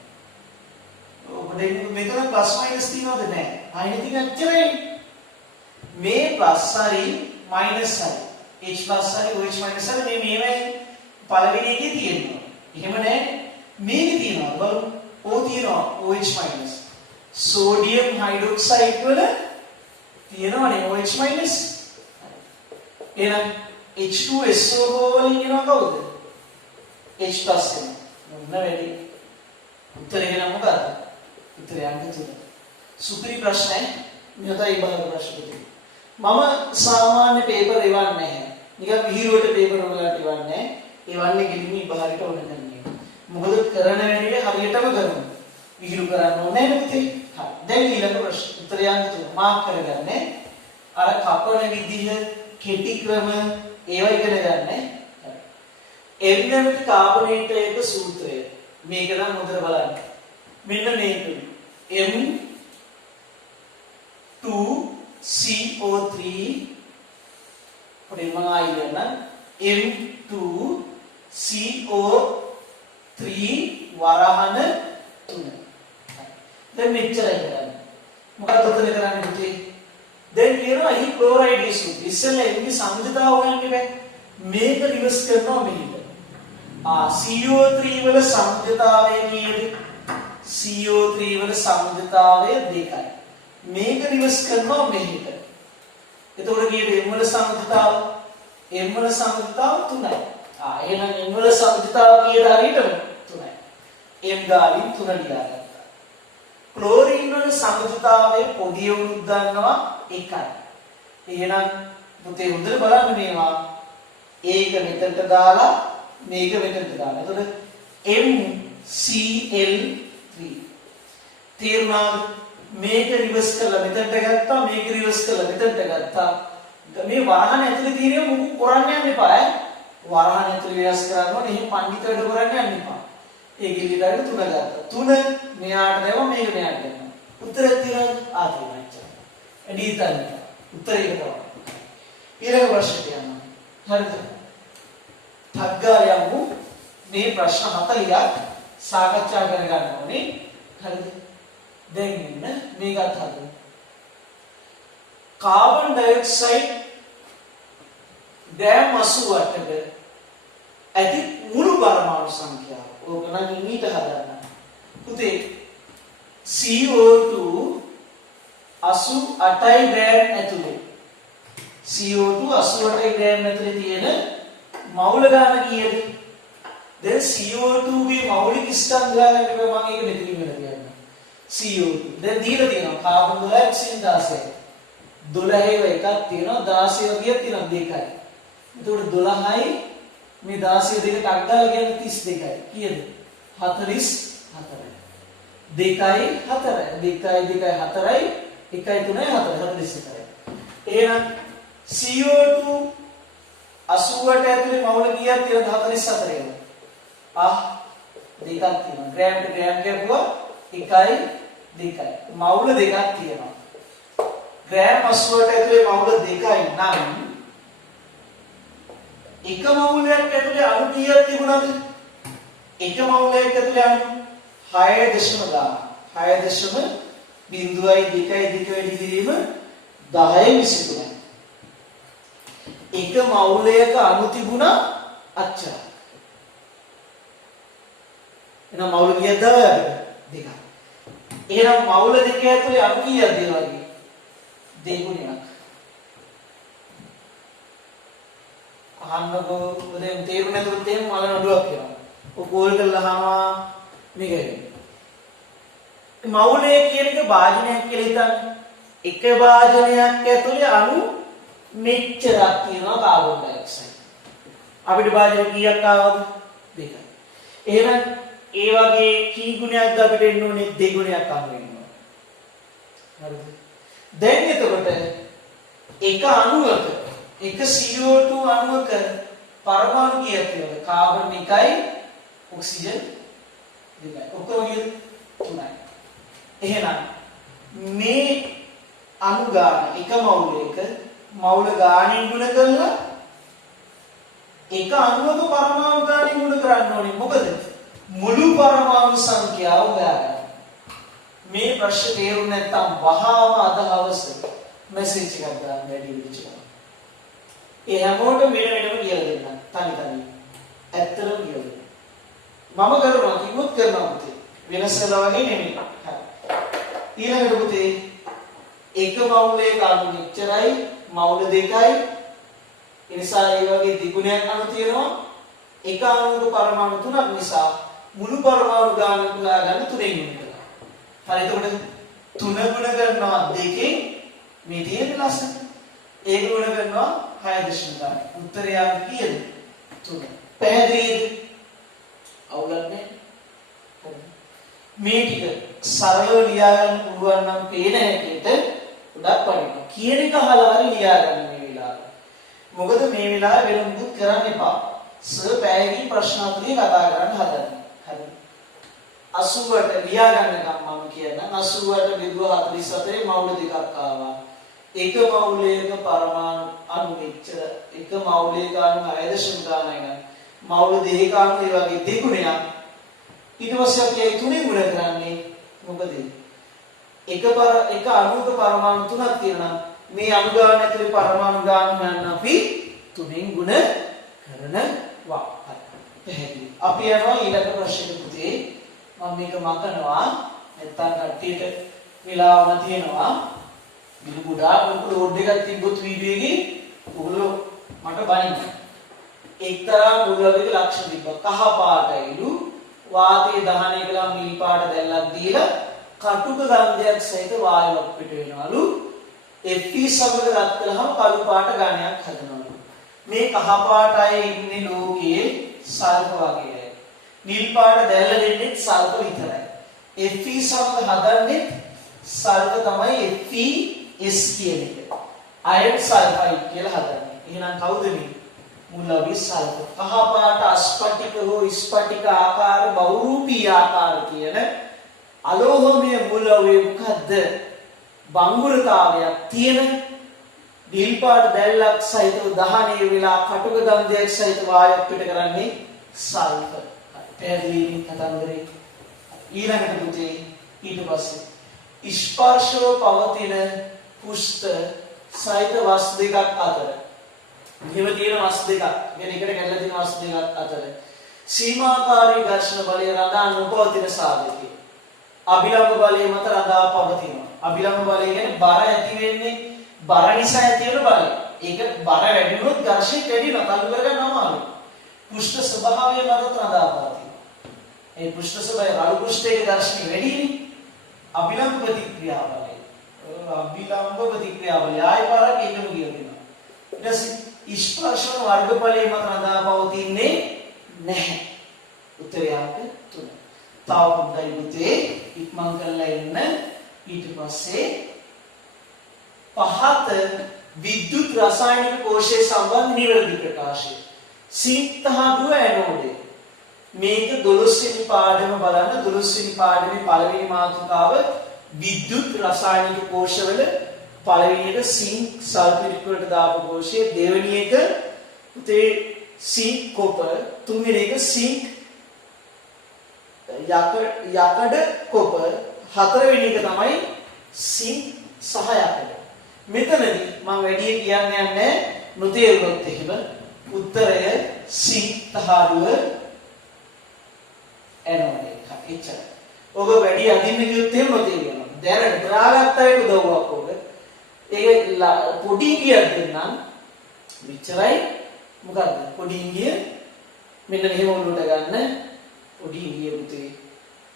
ඔබට මෙතන ප්ලස් මයිනස් තියනවද නැහැ. අයින් තියන ඇච්චරයි. මේ ප්ලස් හරි මයිනස් හරි H+ හරි OH මයිනස් හරි මේවයි පළවෙනි එකේ තියෙනවා. එහෙම නැහැ. මේකේ තියෙනවා බලමු. O තියෙනවා OH මයිනස්. සෝඩියම් හයිඩ්‍රොක්සයිඩ් වල තියෙනවනේ OH මයිනස්. එහෙනම් H2SO වලින් එනවා කවුද? H+ එනවා. මොන වෙලෙ? උත්තරේ එන මොකද්ද? උත්තරය අංක 3. සුපිරි ප්‍රශ්නයි. මෙතනයි බලන ප්‍රශ්න දෙක. මම සාමාන්‍ය පේපර් එවන්නේ නැහැ. නිකන් විහිළුවට පේපර් වලට එවන්නේ. එවන්නේ ගෙලිමි විභාගයට ඕන කරන්නේ. මොකද කරන වැඩේ හරියටම කරමු. විහිළු කරන්න ඕනේ නේද පුතේ? හරි. දැන් ඊළඟ ප්‍රශ්න. උත්තරය අංක 3 මාක් කරගන්න. අර කපන විදිහ කෙටි ක්‍රම ඒවා ඉගෙන ගන්න. එවිනමික් කාබනේටයක සූත්‍රය. මේක නම් හොඳට බලන්න. මෙන්න මේක. M2CO3 පොඩි මම ආයෙ ගන්න. M2CO3 3 වරහන 3. දැන් මෙච්චරයි කරන්නේ. මොකක්ද උතන කරන්නේ පුතේ? දැන් කියනවා හි ක්ලෝරයිඩ් ඉස්සු. ඉස්සෙල්ලා එන්නේ සංයුතතාව හොයන්න බෑ. මේක රිවර්ස් කරනවා මෙහෙට. CO3 වල සංයුතතාවය කීයද? CO3 වල සංයුතතාවය 2යි. මේක රිවර්ස් කරනවා මෙහෙට. එතකොට කීයද M වල සංයුතතාව? M වල සංයුතතාව 3යි. එහෙනම් M වල සංයුතතාව කීයද හරියටම? 3යි. M ගාලින් 3 ලියාගත්තා. ක්ලෝරින් වල සංයුතතාවය පොඩි වුණුත් දන්නවා 1යි. එහෙනම් පුතේ හොඳට බලන්න මේවා. ඒක මෙතනට දාලා මේක මෙතනට දාලා. එතකොට MCl3 තේරුණාද? මේක රිවර්ස් කරලා මෙතනට ගත්තා, මේක රිවර්ස් කරලා මෙතනට ගත්තා. මේ වරහන ඇතුලේ තියෙන මොකක් කරන්න යන්න එපා ඈ. වරහන ඇතුලේ වෙනස් කරන්න ඕනේ. එහෙනම් පඬිත වැඩ කරන්න යන්න එපා. ඒ ගිලිදාට 3 ගත්තා. 3 මෙයාට දෙනවා, මේක මෙයාට දෙනවා. උත්තරය තියෙනවද? ආතේමයි. එඩි තන්න. උත්තරය තමයි. ඊළඟ ප්‍රශ්නට යනවා. හරිද? ථග්ගායමු මේ ප්‍රශ්න 40ක් සාකච්ඡා කරගන්න ඕනේ. හරිද? දැන් ඉන්න මේකත් හදමු. කාබන් ඩයොක්සයිඩ් දැන් 88ක ඇති මුළු පරමාණු සංඛ්‍යාව. ඕක නම් ඊට හදන්න. පුතේ CO2 88යි ග්‍රෑම් ඇතුලේ. CO2 88යි ග්‍රෑම් ඇතුලේ තියෙන මවුල ගාන කීයද? දැන් CO2 ගේ මෞලික ස්ථාන ගාන එක මම ඒක මෙතනින් වෙන කියන්නම්. CO2 දැන් දීලා තියෙනවා කාබන් 12 16යි. 12 එකක් තියෙනවා 16 වගේ තියෙනවා 2යි. එතකොට 12යි මේ 16 දෙකට අක්දාලා කියන්නේ 32යි. කීයද? 44යි. 2යි 4යි. 2යි 4යි 1යි 3යි 4යි 44යි. එහෙනම් CO2 88 ඇතුලේ මවුල කීයක් තියෙනවද? 44යි. දෙකක් තියෙනවා. ග්‍රෑම් ට ග්‍රෑම් කියපුවා 1යි 2යි. මවුල දෙකක් තියෙනවා. ග්‍රෑම් 88 ඇතුලේ මවුල 2යි නම් එක මවුලයක් ඇතුලේ අණු කීයක් තිබුණාද? එක මවුලයක් ඇතුලේ අණු 6.0 වැඩි කිරීම 10/23යි. එක මවුලයක අණු තිබුණා අච්චරයි. එහෙනම් මවුල කීයද දාගන්නද? දෙකක්. එහෙනම් මවුල දෙක ඇතුලේ අණු කීයක්ද ඒ වගේ? දෙගුණයක්. අහන්නකෝ දැන් තේරුම් නැතුව තේම මල නඩුවක් කියනවා. ඔය කෝල් කළාම මේක. මවුලය කියන එක භාජනයක් කියලා හිතන්න. එක භාජනයක් ඇතුලේ අණු මෙච්චරක් තියෙනවා කාබන් ඩයොක්සයිඩ්. අපිට භාජන කීයක් ආවද? දෙකක්. එහෙනම් ඒ වගේ කී ගුණයක්ද අපිට එන්න ඕනේ? දෙගුණයක් අහු වෙන්න ඕනේ. හරිද? දැන් එතකොට එක අණුවක එක CO2 අණුවක පරමාණු කීයක් තියෙනවද? කාබන් 1යි ඔක්සිජන් 2යි. ඔක්කොම 3යි. එහෙනම් මේ අණු ගාන එක මවුලයක මවුල ගාණයෙන් ගුණ කරලා එක අණුවක පරමාණු ගාණයෙන් ගුණ කරන්න ඕනේ. මොකද මුළු පරමාණු සංඛ්‍යාව හොයාගන්න. මේ ප්‍රශ්න තේරුම් නැත්නම් වහාම අද හවස මැසේජ් එකක් දාන්න වැඩි විදිහට. ඒ හැමෝටම වෙන වෙනම කියලා දෙන්න. තනි තනි. ඇත්තටම කියලා දෙන්න. මම කරනවා කිව්වොත් කරනවා පුතේ. වෙනස් කළා වගේ නෙමෙයි. හරි. ඊළඟට පුතේ එක මවුලයක අණු මෙච්චරයි මවුල දෙකයි. ඒ නිසා ඒ වගේ දෙගුණයක් අණු තියෙනවා. එක අණුවක පරමාණු තුනක් නිසා මුළු පරමාණු ගාන පුරා ගන්න 3 වෙනවා. හරි එතකොට 3 ගුණ කරනවා 2කින් මේ තියෙන ලස්සන. ඒක ගුණ කරනවා 6.0. උත්තරය කීයද? 3. පැහැදිලිද? අවුලක් නැහැ. මේ ටික සරලව ලියා ගන්න පුළුවන් නම් පේන හැටියට ගොඩක් වටිනවා. කියන එක අහලා හරි ලියා ගන්න මේ වෙලාවේ. මොකද මේ වෙලාවේ වෙන මුකුත් කරන්න එපා. සර් පැයකින් ප්‍රශ්න අතුලිය කතා කරන්න හදන්න. හරි. 80ට ලියා ගන්නකම් මම කියනවා 80ට බෙදුවා 44 මවුල දෙකක් ආවා. එක මවුලයක පරමාණු අණු මෙච්චර එක මවුලයක අණු 6.9 නම් මවුල දෙකක අණු ඒ වගේ දෙගුණයක් ඊට පස්සේ අපි ඒ තුنين ගුණ කරන්නේ මොකද? එක අණුක පරමාණු තුනක් තියෙනවා. මේ අණු ගාන ඇතුලේ පරමාණු ගාන යන අපි තුنين ගුණ කරනවා. පැහැදිලි. අපි යනවා ඊළඟ ප්‍රශ්නෙට පුතේ. මම මේක මකනවා. නැත්තම් කට්ටියට වෙලාවම තියෙනවා. මේක ගොඩාක් ලෝඩ් එකක් තිබ්බොත් වීඩියෝ එකේ ඔයගොල්ලෝ මට බනින්න. එක්තරා මුලවක ලක්ෂණ තිබ්බා. කහ පාටයිලු වාතයේ දහනය කළා නිල් පාට දැල්ලක් දීලා කටුක ගන්ධයක් සහිත වායුවක් පිට වෙනවලු. Fe සමග රත් කළාම කළු පාට ඝනයක් හදනවලු. මේ කහ පාටයි ඉන්නේ ලෝකයේ සල්ප වගේ. නිල් පාට දැල්ල දෙන්නේ සල්ප විතරයි. Fe සමග හදන්නේ සල්ප තමයි FeS කියන එක. අයන් සල්ෆයිඩ් කියලා හදන්නේ. එහෙනම් කවුද මේ? මුලවි සල්ප. කහ පාට අස්පටික හෝ ස්පටික ආකාර බහුරූපී ආකාර කියන අලෝහමය මුලවි මොකද්ද? බංගුරතාවයක් තියෙන නිල් පාට දැල්ලක් සහිතව දහනය වෙලා කටුක ගන්ධයක් සහිත වායුවක් පිට කරන්නේ සල්ෆ. පැහැදිලි කතන්දරේ. ඊළඟට පුතේ ඊට පස්සේ ස්පර්ශව පවතින පුෂ්ඨ සහිත වස්තු දෙකක් අතර මෙහෙම තියෙන වස්තු දෙකක් يعني එකට කැඩලා තියෙන වස්තු දෙකක් අතර සීමාකාරී ඝර්ෂණ බලය රඳා නොපවතින සාධකය අභිලම්බ බලය මත රඳා පවතිනවා. අභිලම්බ බලය කියන්නේ බර ඇති වෙන්නේ බර නිසා ඇති වෙන බලය. ඒක බර වැඩි වුණොත් ඝර්ෂණය වැඩි වෙනවා. තල්ලු කරගන්න අමාරුයි. පුෂ්ඨ ස්වභාවය මත රඳා පවතිනවා. ඒ පුෂ්ඨ ස්වභාවය රළු පුෂ්ඨයේ ඝර්ෂණය වැඩිනේ. අභිලම්බ ප්‍රතික්‍රියා බලය. අභිලම්බ ප්‍රතික්‍රියා බලය ආය පාරක් එකම කියලා දෙනවා. ඊට පස්සේ ස්පර්ශන වර්ගඵලයේ මත රඳා පවතින්නේ නැහැ. උත්තරයක් 3. තව පොඩ්ඩයි පුතේ ඉක්මන් කරලා එන්න. ඊට පස්සේ පහත විද්‍යුත් රසායනික කෝෂයේ සම්බන්ධ නිවැරදි ප්‍රකාශය. සීතහඩුව ඇනෝඩය. මේක 12 වෙනි පාඩම බලන්න. 12 වෙනි පාඩමේ පළවෙනි මාතෘකාව විද්‍යුත් රසායනික කෝෂවල පළවෙනි එක සිංක් සල්ෆරික් වලට දාපු කෝෂය, දෙවෙනි එක පුතේ සිංක් කොපර්, තුන්වෙනි එක සිංක් යකඩ කොපර්, හතරවෙනි එක තමයි සිංක් සහ යකඩ. මෙතනදී මම වැඩි කියන්නේ නැහැ නොතේරුනොත් එහෙම. උත්තරය සිංක් තහඩුව ඇනෝඩ් එක. එච්චරයි. ඔබ වැඩි අදින්න කිව්වොත් එහෙම නොතේරෙනවා. දැනට දාගත්ත අයට උදව්වක් ඔබ. ඒක පොඩි ඉංගියක් දෙන්නම්. මෙච්චරයි. මොකද්ද? පොඩි ඉංගිය මෙන්න මෙහෙම උඩට ගන්න. පොඩි ඉංගිය පුතේ.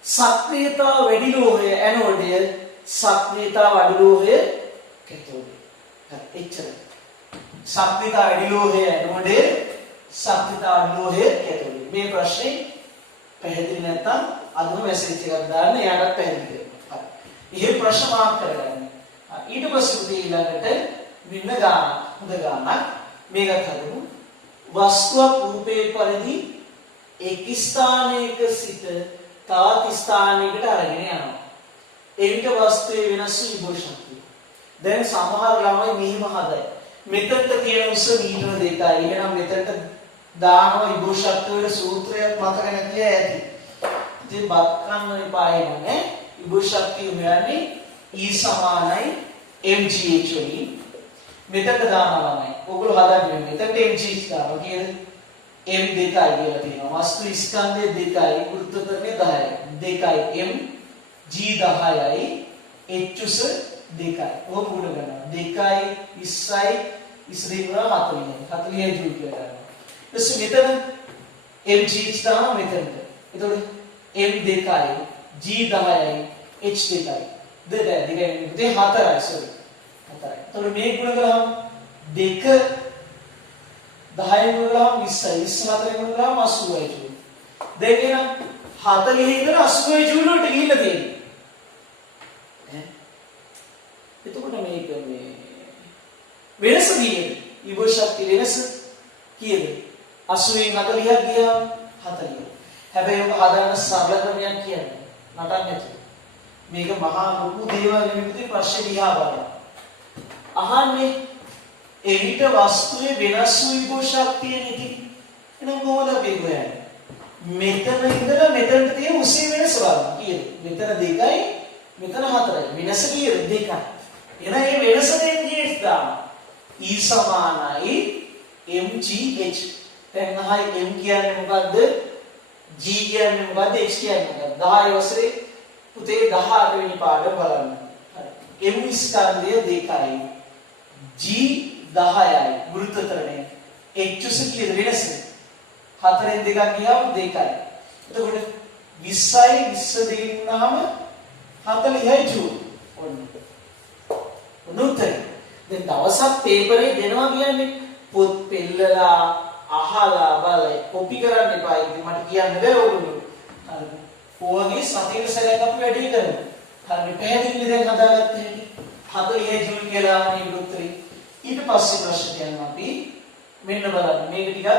සක්‍රියතාව වැඩි ලෝහය ඇනෝඩය, සක්‍රියතාව අඩු ලෝහය කැතෝඩය. හරි එච්චරයි. සක්‍රියතාව වැඩි ලෝහය ඇනෝඩය, සක්‍රියතාව අඩු ලෝහය කැතෝඩය. මේ ප්‍රශ්නේ පැහැදිලි නැත්නම් අදම මැසේජ් එකක් දාන්න එයාට පැහැදිලි වෙනවා. හරි. ඉතින් ප්‍රශ්න මාර්ක් කරගන්න. ඊට පස්සේ උදේ ඊළඟට මෙන්න ගාන. හොඳ ගානක්. මේකත් හදමු. වස්තුවක් රූපේ පරිදි එක් ස්ථානයක සිට තවත් ස්ථානයකට අරගෙන යනවා. එවිට වස්තුවේ වෙනස් වූ විභව ශක්තිය. දැන් සමහර ළමයි මෙහිම හදයි. මෙතනට තියෙන උස මීටර 2යි. එහෙනම් මෙතනට දානවා විභව ශක්තිය වල සූත්‍රයක් මතක නැතිය ඇති. ඉතින් බත් කන්න එපා එන්නේ. විභව ශක්තිය හොයන්නේ E සමානයි mgh වලින්. මෙතනට දානවා ළමයි. ඔයගොල්ලෝ හදන්නේ මෙතනට mgh දානවා කියද? m 2යි කියලා තියෙනවා. වස්තු ස්කන්ධය 2යි, වෘත්තතරණය 10යි. 2යි m g 10යි, h උස 2යි. ඕක උඩ ගන්නවා. 2යි 20යි 20 40යි. 40යි ජූල් කියලා ගන්නවා. ඊට මෙතන mg දානවා මෙතනට. එතකොට m 2යි, g 10යි, h 2යි. දෙකයි 4යි sorry. 4යි. එතකොට මේ ගුණ කරාම 2 10 ගුණ කරාම 20යි. 24 ගුණ කරාම 80යි ජූල්. දැන් එහෙනම් 40 ඉඳලා 80යි ජූල් වලට ගිහිල්ලා තියෙනවා. එතකොට මේක මේ වෙනස කීයද? විභව ශක්තිය වෙනස කීයද? 80න් 40ක් ගියා 40. හැබැයි ඔක හදාගන්න සරල ක්‍රමයක් කියන්නේ. නටන්න නැතුව. මේක මහා ලොකු දේවල් නෙමෙයි ප්‍රශ්නේ දිහා බලන්න. අහන්නේ එවිට වස්තුවේ වෙනස් වූ විභව ශක්තිය නෙති. එහෙනම් කොහොමද අපි හොයන්නේ? මෙතන ඉඳලා මෙතනට තියෙන උසේ වෙනස බලන්න කීයද? මෙතන 2යි මෙතන 4යි. වෙනස කීයද? 2යි. එහෙනම් මේ වෙනස දෙන්නේ දාන්න. E සමානයි mgh. දැන් අහයි m කියන්නේ මොකද්ද? g කියන්නේ මොකද්ද? h කියන්නේ මොකද්ද? 10 වසරේ පුතේ 18 වෙනි පාඩම බලන්න. m ස්කන්ධය 2යි. g 10යි. ගුරුත්වතරණය. h උස කීයද වෙනස? 4න් 2ක් ගියාම 2යි. එතකොට 20යි 20 දෙකින් වුණාම 40යි ජූල්. ඔන්න උත්තරේ. දැන් දවසක් පේපරේ දෙනවා කියන්නේ පොත් පෙන්නලා අහලා බලලා කොපි කරන්න එපා. ඉතින් මට කියන්න බෑ ඕගොල්ලෝ. හරි. ඕවගේ සතියේ සැරයක් අපි වැඩි කරමු. හරි. පැහැදිලි දැන් හදාගත්ත හැටි. 40යි ජූල් කියලා මේ උත්තරේ. ඊට පස්සේ ප්‍රශ්න කියනවා අපි මෙන්න බලන්න. මේක ටිකක්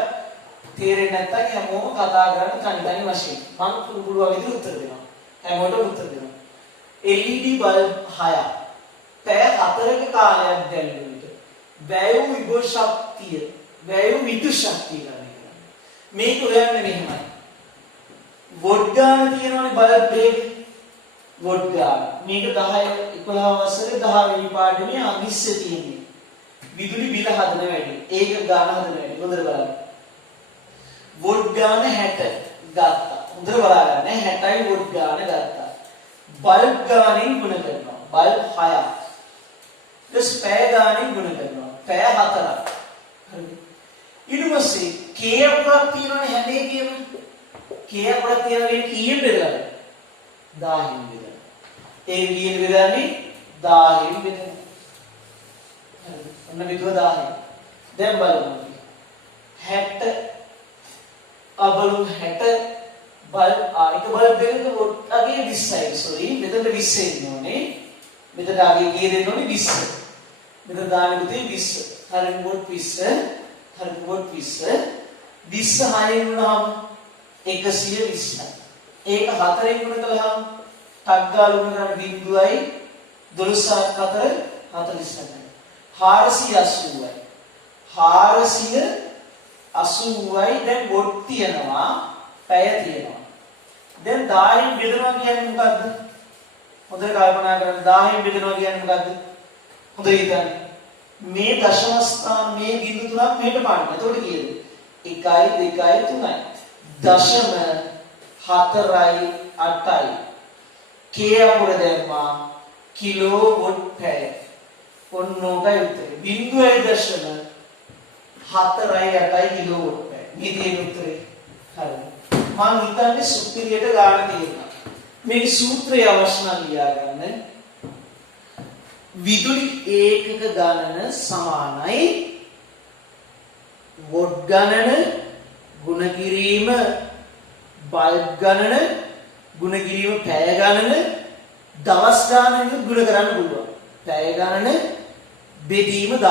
තේරෙන්නේ නැත්නම් හැමෝම කතා කරන්නේ තනි වශයෙන්. මම පුළුවන් විදිහට උත්තර දෙනවා. හැමෝටම උත්තර දෙනවා. LED බල්බ් 6ක් පැය 4ක කාලයක් දැල්වෙන විට වැය වූ විභව ශක්තිය, වැය වූ විදුලි ශක්තිය ගන්න. මේක හොයන්නේ මෙහෙමයි. වොට් ගන්න තියෙනවනේ බල්බ් එකේ. වොට් ගන්න. මේක 10 11 වසරේ 10 වෙනි පාඩමේ අනිස්සේ තියෙන්නේ. විදුලි බිල හදන වැඩි. ඒක ගන්න හදන වැඩි. හොඳට බලන්න. වොට් ගාන 60 ගත්තා. හොඳට බලාගන්න 60යි වොට් ගාන ගත්තා. බල්බ් ගානෙන් ගුණ කරනවා. බල්බ් 6ක්. ඊට පැය ගානෙන් ගුණ කරනවා. පැය 4ක්. හරිද? ඊට පස්සේ k අපරක් තියෙනවනේ හැම එකේම. k අපරක් තියෙනවා කියන්නේ කීයෙන් බෙදලාද? 1000න් බෙදලා. ඒක කීයෙන් බෙදන්නේ? 1000න් බෙදලා. හරිද? ඔන්න බෙදුවා 1000න්. දැන් බලමු. 60 අබලු 60 බල්බ් එක බල්බ් දෙකක වොට්ටගේ 20යි. සෝරි මෙතන 20 එන්නේ. මෙතන ආගේ කී දෙන්න ඕනේ 20. මෙතන දාන්නේ පුතේ 20. හරි වොට් 20. හරි වොට් 20. 20 6න් වුණාම 120යි. ඒක 4න් ගුණ කළාම ටක් ගාලා ගුණ කරන බිඳුවයි 12ක් 4 48යි. 480යි. 480යි දැන් වොට් තියනවා. පැය තියෙනවා. දැන් 1000න් බෙදනවා කියන්නේ මොකද්ද? හොඳට කල්පනා කරන්න 1000න් බෙදනවා කියන්නේ මොකද්ද? හොඳට හිතන්න. මේ දශම ස්ථාන මේ බිංදු තුනක් මෙහෙට පාන්න. එතකොට කීයද? 1යි 2යි 3යි. දශම 4යි 8යි. k අපුර දැම්මා කිලෝ වොට් පැය. ඔන්නෝගයි උත්තරේ. බිංදුවයි දශම 4යි 8යි කිලෝ වොට් පැය. මේ තියෙන උත්තරේ. හරි. මම හිතන්නේ සුපිරියට ගන්න තියෙනවා. මේක සූත්‍රය අවශ්‍ය නම් ලියා ගන්න. විදුලි ඒකක ගණන සමානයි වොට් ගණන ගුණ කිරීම බල්බ් ගණන ගුණ කිරීම පැය ගණන දවස් ගණන ගුණ කරන්න පුළුවන්. පැය ගණන බෙදීම 1000.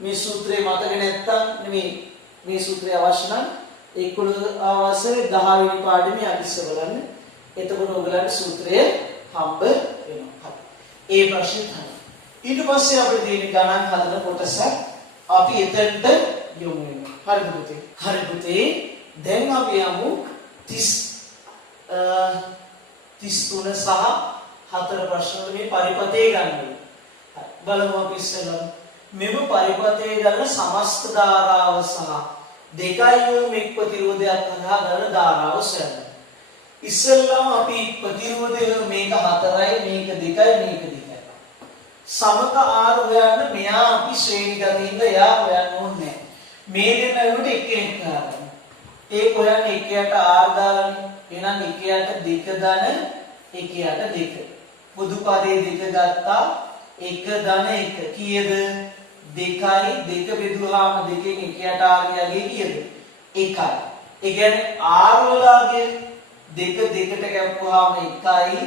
මේ සූත්‍රය මතක නැත්තම් නෙමෙයි මේ සූත්‍රය අවශ්‍ය නම් 11 අවසරේ 10 වෙනි පාඩමේ අදිස්ස බලන්න. එතකොට ඔයගලන්ට සූත්‍රය හම්බ වෙනවා. ඒ ප්‍රශ්නේ තමයි. ඊට පස්සේ අපිට තියෙන ගණන් හදන කොටස අපි එතනට යොමු වෙනවා. හරිද පුතේ? හරි පුතේ. දැන් අපි යමු 33 සහ 4 ප්‍රශ්න වල මේ පරිපතේ ගන්න. බලමු අපි ඉස්සෙල්ලා මෙම පරිපතේ ගන්න සමස්ත ධාරාව සහ දෙකයි එක් ප්‍රතිරෝධයක් හරහා ගන්න ධාරාව සොයන්න. ඉස්සෙල්ලාම අපි ප්‍රතිරෝධය මේක 4යි මේක 2යි මේක 2යි. සමක R හොයන්න මෙයා අපි ශ්‍රේණිගතින්ද එයා හොයන්න ඕනේ නැහැ. මේ දෙන්න වලට එක්කෙනෙක් කරගන්න. ඒක හොයන්නේ එකයට R දාලානේ. එහෙනම් එකයට 2 ධන එකයට 2. පොදු පදේ 2 ගත්තා 1 ධන 1 කීයද? 2යි 2 බෙදුවාම 2කින් එකයට R ගියාගේ කීයද? 1යි. ඒ කියන්නේ R වලගේ 2 2ට කැපුවාම 1යි.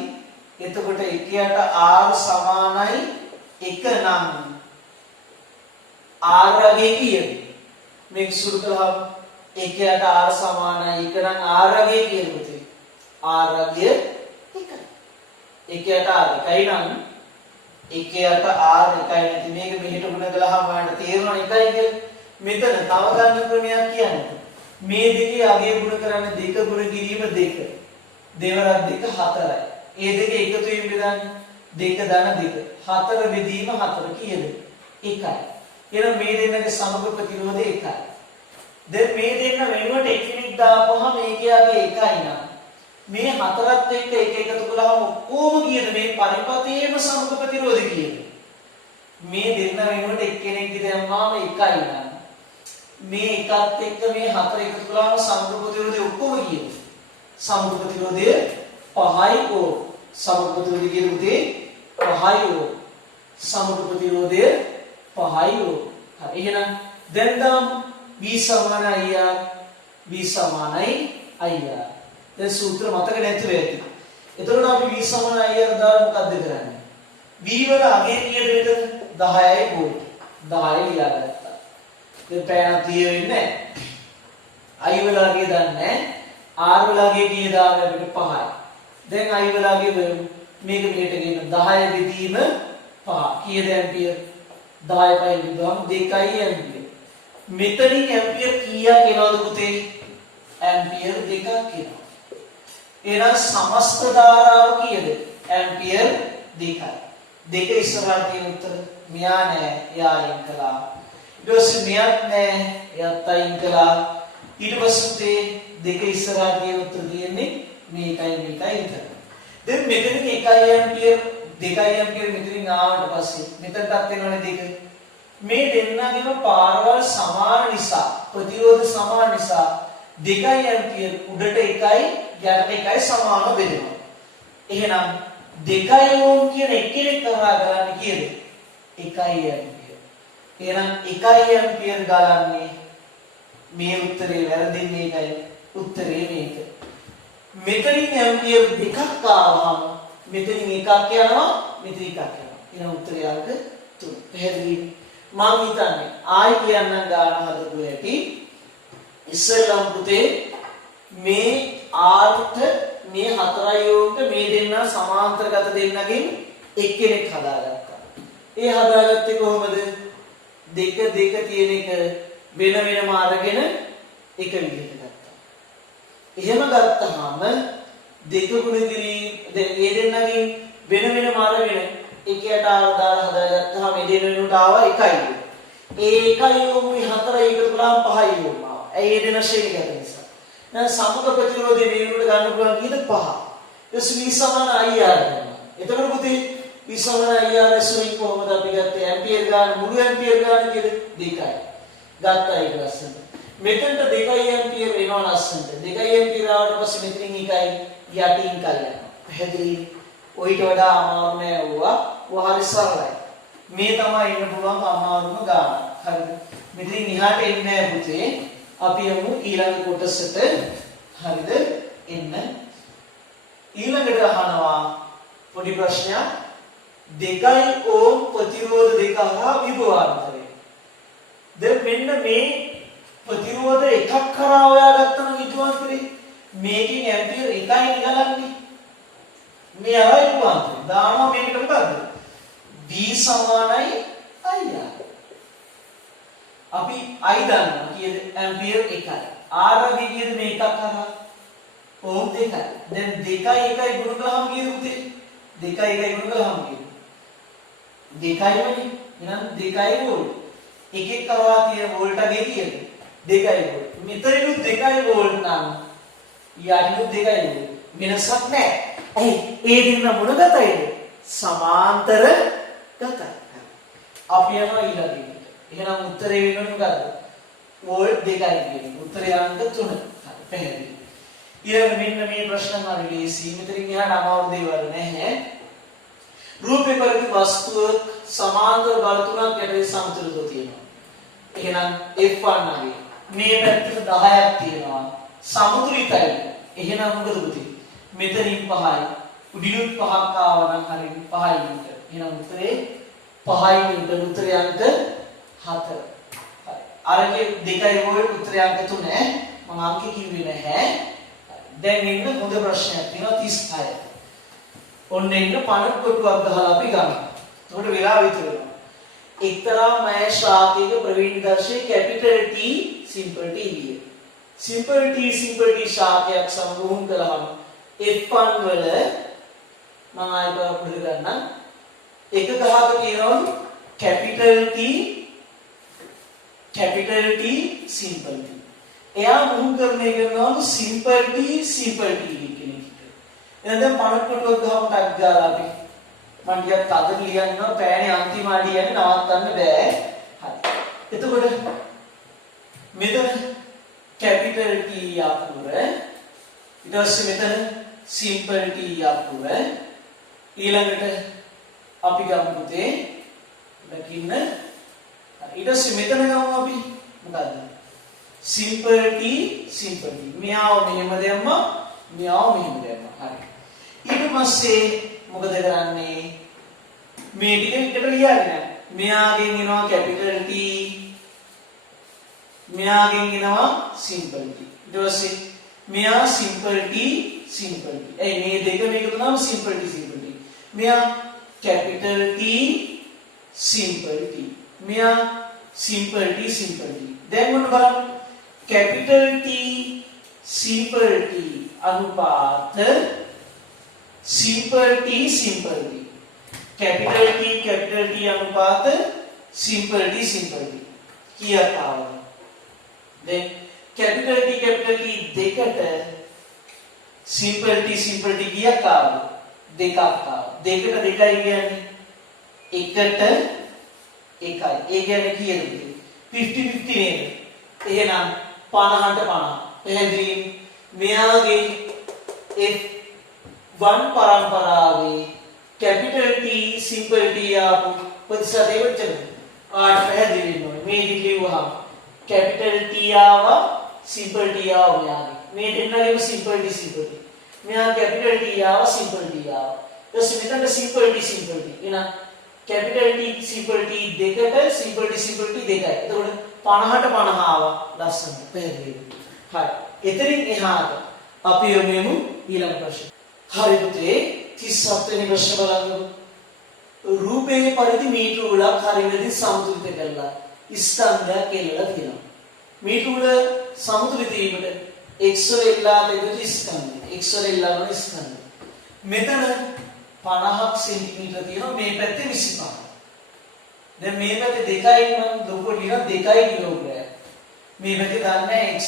එතකොට එකයට R සමානයි 1 නම් R වගේ කීයද? මේක සුළු කළාම එකයට R සමානයි 1 නම් R වගේ කීයද පුතේ? R වගේ 1යි. එකයට R 1යි නම් එකයට R 1යි නැති මේක මෙහෙට ගුණ කළාම ඔයාලට තේරෙනවා 1යි කියලා. මෙතන තව ගන්න ක්‍රමයක් කියන්නේ. මේ දෙකේ අගය ගුණ කරන්නේ 2 ගුණ කිරීම 2. දෙවරක් 2 4යි. ඒ දෙක එකතු වීම බෙදන්නේ 2 ධන 2. 4 බෙදීම 4 කීයද? 1යි. එහෙනම් මේ දෙන්නගේ සමග ප්‍රතිරෝධය 1යි. දැන් මේ දෙන්න වෙනුවට එකිනෙක දාපුවහම මේකයාගේ 1යි නම් මේ 4ත් එක්ක එක එකතු කළාම ඔක්කොම කීයද මේ පරිපතේම සමග ප්‍රතිරෝධය කීයද? මේ දෙන්න වෙනුවට එක්කෙනෙක්ගේ දැම්මාම 1යි නම් මේ එකත් එක්ක මේ 4 එකතු කළාම සමග ප්‍රතිරෝධය ඔක්කොම කීයද? සමග ප්‍රතිරෝධය 5යි ඕ. සමග ප්‍රතිරෝධය කියන්නේ 5යි ඕ. සමග ප්‍රතිරෝධය 5යි ඕ. හරි. එහෙනම් දැන් දාමු B සමාන IR B සමානයි IR. දැන් සූත්‍ර මතක නැතුව ඇති. එතකොට අපි V සමාන IR දාලා මොකද්ද කරන්නේ? V වල අගේ කීයද මෙතන? 10යි වෝල්ට්. 10 ලියාගත්තා. දැන් පෑන තියෙන්නේ නැහැ. I වල අගේ දන්නේ නැහැ. R වල අගේ කීයද අපිට 5යි. දැන් I වල අගේ මේක මෙහෙට ගෙන්න 10 බෙදීම 5 කීයද ඇම්පියර්? 10 පයින් බෙදුවම 2යි ඇම්පියර්. මෙතනින් ඇම්පියර් කීයක් එනවද පුතේ? ඇම්පියර් 2ක් එනවා. එහෙනම් සමස්ත ධාරාව කීයද? ඇම්පියර් 2යි. 2 ඉස්සරහට තියෙන උත්තර මෙයා නෑ එයා අයින් කළා. ඊට පස්සේ මෙයාත් නෑ එයාත් අයින් කළා. ඊට පස්සේ 2 ඉස්සරහට තියෙන උත්තර තියෙන්නේ මේකයි විතර. දැන් මෙතනින් 1 ඇම්පියර් 2 ඇම්පියර් මෙතනින් ආවට පස්සේ මෙතනටත් එනවනේ 2. මේ දෙන්නගේම පාරවල් සමාන නිසා ප්‍රතිරෝධ සමාන නිසා 2 ඇම්පියර් උඩට 1යි යට 1යි සමානව බෙදෙනවා. එහෙනම් 2 ඕම් කියන එක්කෙනෙක් කරා ගන්න කීයද? 1 ඇම්පියර්. එහෙනම් 1 ඇම්පියර් ගලන්නේ මේ උත්තරේ වැරදින්නේ ඒකයි. උත්තරේ මේක. මෙතනින් ඇම්පියර් 2ක් ආවම මෙතනින් 1ක් යනවා මෙතන 1ක් යනවා. එහෙනම් උත්තරය අංක 3. පැහැදිලි? මම හිතන්නේ ආයි කියන්නම් ගාන හදපු හැටි. ඉස්සෙල්ලාම පුතේ මේ R ට මේ 4යි ඕම්ට මේ දෙන්න සමාන්තරගත දෙන්නකින් එක්කෙනෙක් හදාගත්තා. ඒ හදාගත්තේ කොහොමද? 2 2 තියෙන එක වෙන වෙනම අරගෙන එක විදිහට ගත්තා. එහෙම ගත්තාම 2 ගුණ කිරීම ඒ දෙන්නකින් වෙන වෙනම අරගෙන එකයට දාලා හදාගත්තාම මේ දෙන්න වෙනුවට ආවා 1යි. ඒ 1යි ඕම් 4යි එකතු කරාම 5යි ඕම් ආවා. ඒ දෙන්න ශ්‍රේණිගත නිසා. දැන් සමග ප්‍රතිරෝධය මේ වෙනුවට ගන්න පුළුවන් කීයද? 5. ඊට V සමාන IR ගන්නවා. එතකොට පුතේ V සමාන IR වලින් කොහොමද අපි ගත්තේ? ඇම්පියර් ගන්න මුළු ඇම්පියර් ගන්න කීයද? 2යි. ගත්තා ඒක ලස්සනට. මෙතනට 2 ඇම්පියර් වෙනවා ලස්සනට. 2 ඇම්පියර් ආවට පස්සේ මෙතනින් 1යි යටින් කල් යනවා. පැහැදිලි? ඔයිට වඩා අමාරු නෑ වුණා. ඔය හරි සරලයි. මේ තමයි ඉන්න පුළුවන් අමාරුම ගාන. හරිද? මෙතනින් එහාට එන්නේ නෑ පුතේ. අපි යමු ඊළඟ කොටසට. හරිද? එන්න. ඊළඟට අහනවා පොඩි ප්‍රශ්නයක්. 2 ඕම් ප්‍රතිරෝධ දෙක හා විභවාන්තරය. දැන් මෙන්න මේ ප්‍රතිරෝධ එකක් කරා හොයාගත්තම විභවාන්තරය මේකෙන් ඇම්පියර් 1යි ගලන්නේ. මේ අරයි විභවාන්තරය. දානවා මේකට මොකද්ද? V සමානයි IR. අපි I දන්නවා කීයද? ඇම්පියර් 1යි. R වගේ කීයද මේ එකක් කරා? ඕම් 2යි. දැන් 2යි 1යි ගුණ කළාම කීයද උතේ? 2යි 1යි ගුණ කළාම කීයද? 2යි වනේ. එහෙනම් 2යි වෝල්ට්. එකෙක් කරා තියෙන වෝල්ට් අගේ කීයද? 2යි වෝල්ට්. මෙතනිනුත් 2යි වෝල්ට් නම් යාටිනුත් 2යි වෝල්ට්. වෙනසක් නැහැ. ඇයි? ඒ දෙන්න මොන ගතයිද? සමාන්තර ගතයි. අපි යනවා ඊළඟට. එහෙනම් උත්තරේ වෙන්නේ මොකද්ද? වෝල්ට් 2යි කියන්නේ. උත්තරේ අංක 3. හරි පැහැදිලි. ඊළඟ මෙන්න මේ ප්‍රශ්න හරි ලේසි. මෙතනින් එහාට අමාරු දේවල් නැහැ. රූපේ පරිදි වස්තුව සමාන්තර බල තුනක් යටතේ සමතුලිතව තියෙනවා. එහෙනම් F1 නගේ මේ පැත්තට 10ක් තියෙනවා. සමතුලිතයි. එහෙනම් මොකද පුතේ? මෙතනින් 5යි. උඩිනුත් 5ක් ආවා නම් හරිය 5යි නේද? එහෙනම් උත්තරේ 5යි නේද? උත්තරේ අංක 4. හරි. අරගේ 2යි වෝල්ට් උත්තරේ අංක 3 මම අංක කිව්වේ නැහැ. දැන් ඉන්න හොඳ ප්‍රශ්නයක් තියෙනවා 36. ඔන්න ඉන්න පණ කොටුවක් ගහලා අපි ගමු. එතකොට වෙලාව විතරනවා. එක්තරා මෑ ශාකයක ප්‍රවීණ දර්ශයේ කැපිටල් T සිම්පල් T විය. simple t ශාකයක් සමග උහුම් කළාම F1 වල මම ආයෙ පුරුදු කරන්නම්. එක ගහක තියෙනවා capital T simple t. එයා උහුම් කරන එක කරනවා simple t කියන එකට. එහෙනම් දැන් 50 කොටුවක් ගහම ටක් ගාලා අපි මම ටිකක් තද ලියන්නවා පෑනේ අන්තිම අඩිය යන්නේ නවත්තන්න බෑ. හරි. එතකොට මෙතන capital T යපුර ඊට පස්සේ මෙතන simple T යපුර ඊළඟට අපි ගමු පුතේ දකින්න. ඊට පස්සේ මෙතන ගමු අපි මොකද්ද? simple T මෙයාව මෙහෙම දැම්මා මෙයාව මෙහෙම දැම්මා. හරි. ඊට පස්සේ මොකද කරන්නේ? මේ ටික එකට ලියාගෙන මෙයාගෙන් එනවා capital T මෙයාගෙන් එනවා simple t. ඊට පස්සේ මෙයා simple t. ඒ මේ දෙක මේක තුනම simple t. මෙයා capital T simple t. මෙයා simple t. දැන් මොන බලන්න capital T simple t අනුපාත simple t. capital T අනුපාත simple t. කීයක් ආවද? then capital T දෙකට simple t කීයක් ආවද? දෙකක් ආවා. දෙකට දෙකයි කියන්නේ එකට එකයි. ඒ කියන්නේ කීයද? 50-50 නේද? එහෙනම් 50ට 50. පැහැදිලි? මෙයාගේ F1 පරම්පරාවේ capital T simple t ආපු ප්‍රතිශතය වෙච්චද? පැහැදිලි වෙනවා. මේ ටික ලියුවහම capital T ආවා simple t ආවා මෙයාගේ. මේ දෙන්නගේම simple t. මෙයා capital T ආවා simple t ආවා. ඊට මෙතන simple t. එහෙනම් capital T simple t දෙකට simple t දෙකයි. එතකොට 50ට 50 ආවා. ලස්සන. පැහැදිලි. හරි. එතනින් එහාට අපි යමු ඊළඟ ප්‍රශ්න. හරි පුතේ 37 වෙනි ප්‍රශ්න බලන්න. රූපයේ පරිදි මීටර උලක් හරියට සමතුලිත කරලා ස්කන්ධයක් එල්ලලා තියෙනවා. මීටර උල සමතුලිත වීමට x වල එල්ලා තිබෙන ස්කන්ධය. x වල එල්ලා වන ස්කන්ධය. මෙතන 50ක් සෙන්ටිමීටර තියෙනවා මේ පැත්තේ 25. දැන් මේ පැත්තේ 2යි නම් දුරට තියෙනවා 2 කිලෝග්‍රෑම්. මේ පැත්තේ දන්නේ x.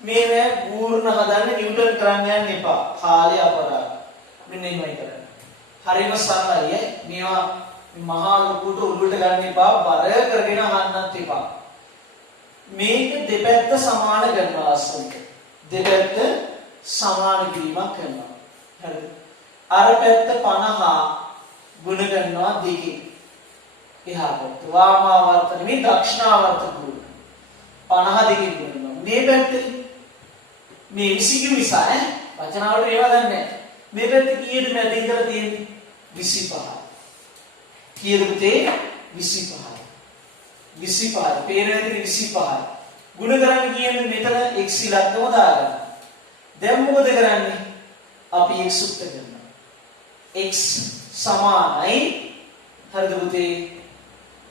මේ නෑ පූර්ණ හදන්න නිව්ටන් කරන්න යන්න එපා. කාලය අපරාධ. මෙන්න එහෙමයි කරන්නේ. හරිම සරලයි ඈ. මේවා මහා ලොකුට උඩට ගන්න එපා. බර කරගෙන අහන්නත් එපා. මේක දෙපැත්ත සමාන කරනවා අස්සන්ට. දෙපැත්ත සමාන කිරීමක් කරනවා. හරිද? අර පැත්ත 50 ගුණ කරනවා දෙකෙන්. එහා පැත්ත වාමාවර්ත නෙමෙයි දක්ෂිනාවර්ත ගුණ. 50 දෙකෙන් ගුණ කරනවා. මේ පැත්තේ මේ 20 නිසා ඈ වචනාවලට ඒවා දන්නේ නැහැ. මේ පැත්තේ කීයද මැද ඉඳලා තියෙන්නේ? 25. කීයද පුතේ? 25. 25. පේනවා 25. ගුණ කරන්නේ කියන්නේ මෙතන x ඉලක්කම දාගන්න. දැන් මොකද කරන්නේ? අපි x උත්තර කරනවා. x සමානයි හරිද පුතේ?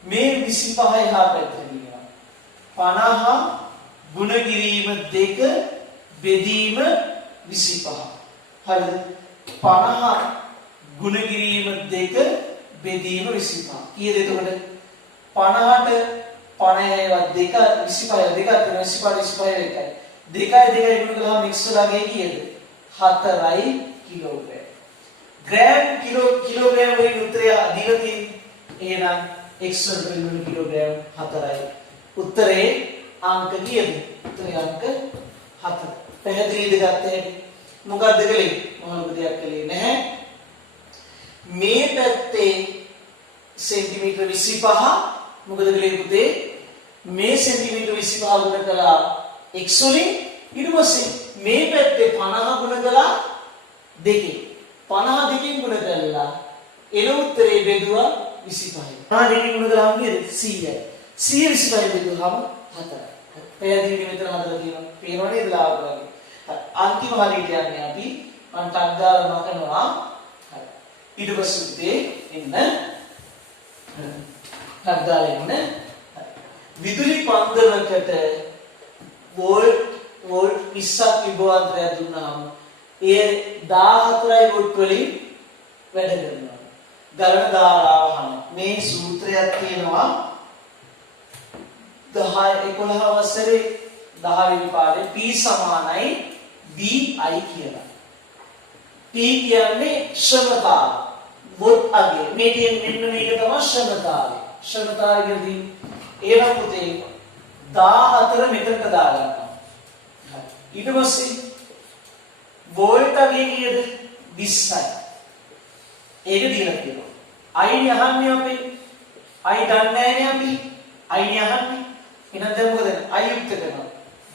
මේ 25 එහා පැත්තට ගියා. 50 ගුණ කිරීම 2 බෙදීම 25. හරිද? 50 ගුණ කිරීම 2 බෙදීම 25. කීයද එතකොට? 50ට 50වත් 2 25 දෙකක් වෙනවා 25 එකයි. 2 ගුණ කළාම x වලගේ කීයද? 4යි කිලෝග්‍රෑම්. කිලෝග්‍රෑම් වලින් උත්තරය දීලා තියෙන්නේ. එහෙනම් x වලට වෙන කිලෝග්‍රෑම් 4යි. උත්තරේ අංක කීයද? උත්තරේ අංක 4. පැහැදිලිද ගත්තේ? මොකද්ද කළේ? මොනවද දෙයක් කළේ නැහැ. මේ පැත්තේ සෙන්ටිමීටර 25 මොකද කළේ පුතේ? මේ සෙන්ටිමීටර 25 ගුණ කළා x වලින්. ඊට පස්සේ මේ පැත්තේ 50 ගුණ කළා දෙකෙන්. 50 දෙකෙන් ගුණ කළා එන උත්තරේ බෙදුවා 25යි. 50 දෙකෙන් ගුණ කළාම කීයද? 100යි. 100 25 බෙදුවාම 4යි. පැහැදිලි මෙතන හදලා තියෙනවා. පේනව නේද ලාභ වගේ. අන්තිම හරියට යන්නේ අපි මම ටක් ගාලා මකනවා. හරි. ඊට පස්සේ එන්න ටක් ගාලා එන්න. විදුලි පන්දමකට වෝල්ට් වෝල්ට් 20ක් විභවාන්තරයක් දුන්නාම ඒ 14යි වෝල්ට් වලින් වැඩ කරනවා. ගලන ධාරාව හම මේ සූත්‍රයක් තියෙනවා 10 11 වසරේ 10 වෙනි පාඩේ P සමානයි VI කියලා. P කියන්නේ ශ්‍රමතාව. වොට් අගේ මේ තියෙන මෙන්න මේක තමයි ශ්‍රමතාවය. ශ්‍රමතාවය කියන්නේ ඒ නම් පුතේ 14 මෙතනට දාගන්නවා. ඊට පස්සේ වෝල්ට් අගේ කීයද 20යි. ඒක දීලා තියෙනවා. අයිනේ අහන්නේ අපි. අයි දන්නේ නැහැනේ අපි. අයිනේ අහන්නේ. එහෙනම් දැන් මොකද? අයි යුක්ත කරනවා.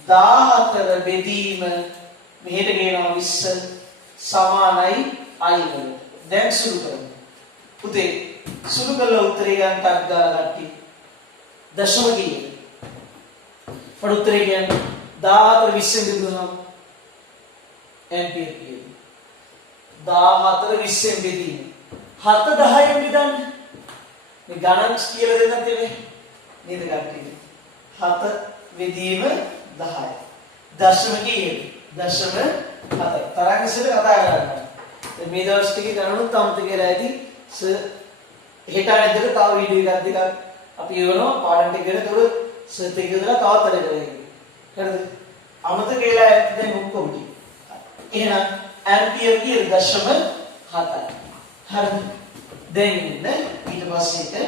14 බෙදීම මෙහෙට ගේනවා 20 සමානයි අයි වලට. දැන් සුළු කරමු. පුතේ සුළු කළ උත්තරේ ගන්න ටක් ගාලා ගatti. දශම කීයද? පොඩි උත්තරේ කියන්නේ 14 20 බෙදුනම ඇම්පියර් කීයද? 14 20 බෙදීම 7 10න් බෙදන්න. මේ ගණන් කියලා දෙන්නත් එන්නේ නේද කට්ටිය? 7 බෙදීම 10යි. දශම කීයද? දශම 7යි. තරංග ඉස්සෙල්ල කතා කරන්නේ. දැන් මේ දවස් ටිකේ ගණනුත් අමතක කරලා ඇති. හෙට ඇද්දට තව වීඩියෝ එකක් දෙකක් අපි යවනවා පාඩම් ටික ගැන. ඒතකොට සර්ට් එක දාලා තවත් වැඩ කරගන්න. හරිද? අමතක වෙලා ඇද්ද දැන් ඔක්කොම ටික. එහෙනම් ඇම්පියර් කීයද? දශම 7යි. හරිද? දැන් ඊට පස්සේ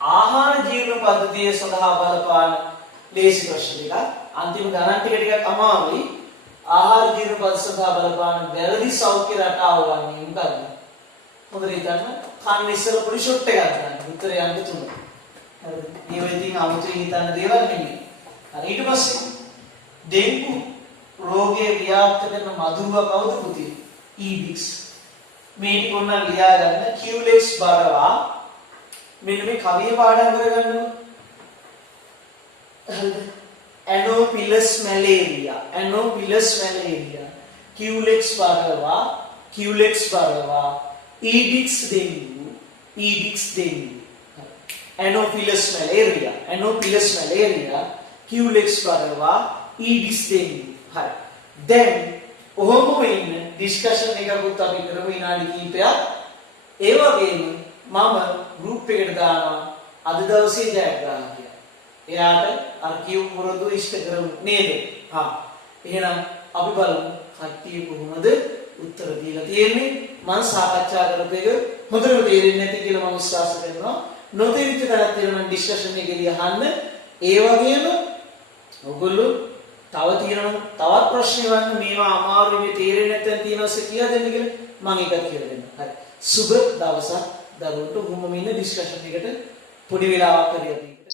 ආහාර ජීවන පද්ධතිය සඳහා බලපාන ලේසි ප්‍රශ්න ටිකක්. අන්තිම ගණන් ටික අමාරුයි. ආහාර ජීවන පද්ධතිය සඳහා බලපාන වැරදි සෞඛ්‍ය රටාව වන්නේ මොකක්ද? හොඳට හිතන්න. කන්න ඉස්සර පොඩි ෂොට් එකක් ගන්න. උත්තරය අංක 3. හරිද? මේ වෙලෙදී 아무තේ හිතන්න දේවල් නෙමෙයි. හරි ඊට පස්සේ ඩෙන්ගු රෝගයේ ව්‍යාප්ත කරන මදුරුවා කවුද පුතේ? ඊඩික්ස්. මේ කොන්න ලියා ගන්න කියුලෙක්ස් බරවා මෙන්න මේ කවිය පාඩම් කරගන්න. හරිද? ඇනෝපිලස් මැලේරියා කියුලෙක්ස් බරවා ඊඩික්ස් ඩෙන්ගු ඇනෝපිලස් මැලේරියා කියුලෙක්ස් බරවා ඊඩික්ස් ඩෙන්ගු. හරි. දැන් ඔහොම ඉන්න ඩිස්කෂන් එකකුත් අපි කරමු විනාඩි කිහිපයක්. ඒ වගේම මම ගෲප් එකට දානවා අද දවසේ ජයග්‍රාහකයා. එයාට අර කියු මුරදු ඉෂ්ට කරමු නේද? එහෙනම් අපි බලමු කට්ටිය කොහොමද උත්තර දීලා තියෙන්නේ. මම සාකච්ඡා කරපු එක හොඳට තේරෙන්නේ නැති කියලා මම විශ්වාස කරනවා. නොතේරිච්ච තරක් තියෙනවා නම් ඩිස්කෂන් එකේදී අහන්න. ඒ වගේම ඔයගොල්ලෝ තව තියෙනවා තවත් ප්‍රශ්න වන්න මේවා අමාරු මේ තේරෙන්නේ නැත්නම් තියෙනවස කියලා දෙන්න කියලා මම ඒකත් කියලා දෙන්න. හරි. සුබ දවසක් දරුවන්ට උමුම ඉන්න ඩිස්කෂන් එකට පොඩි වෙලාවක් හරි අපි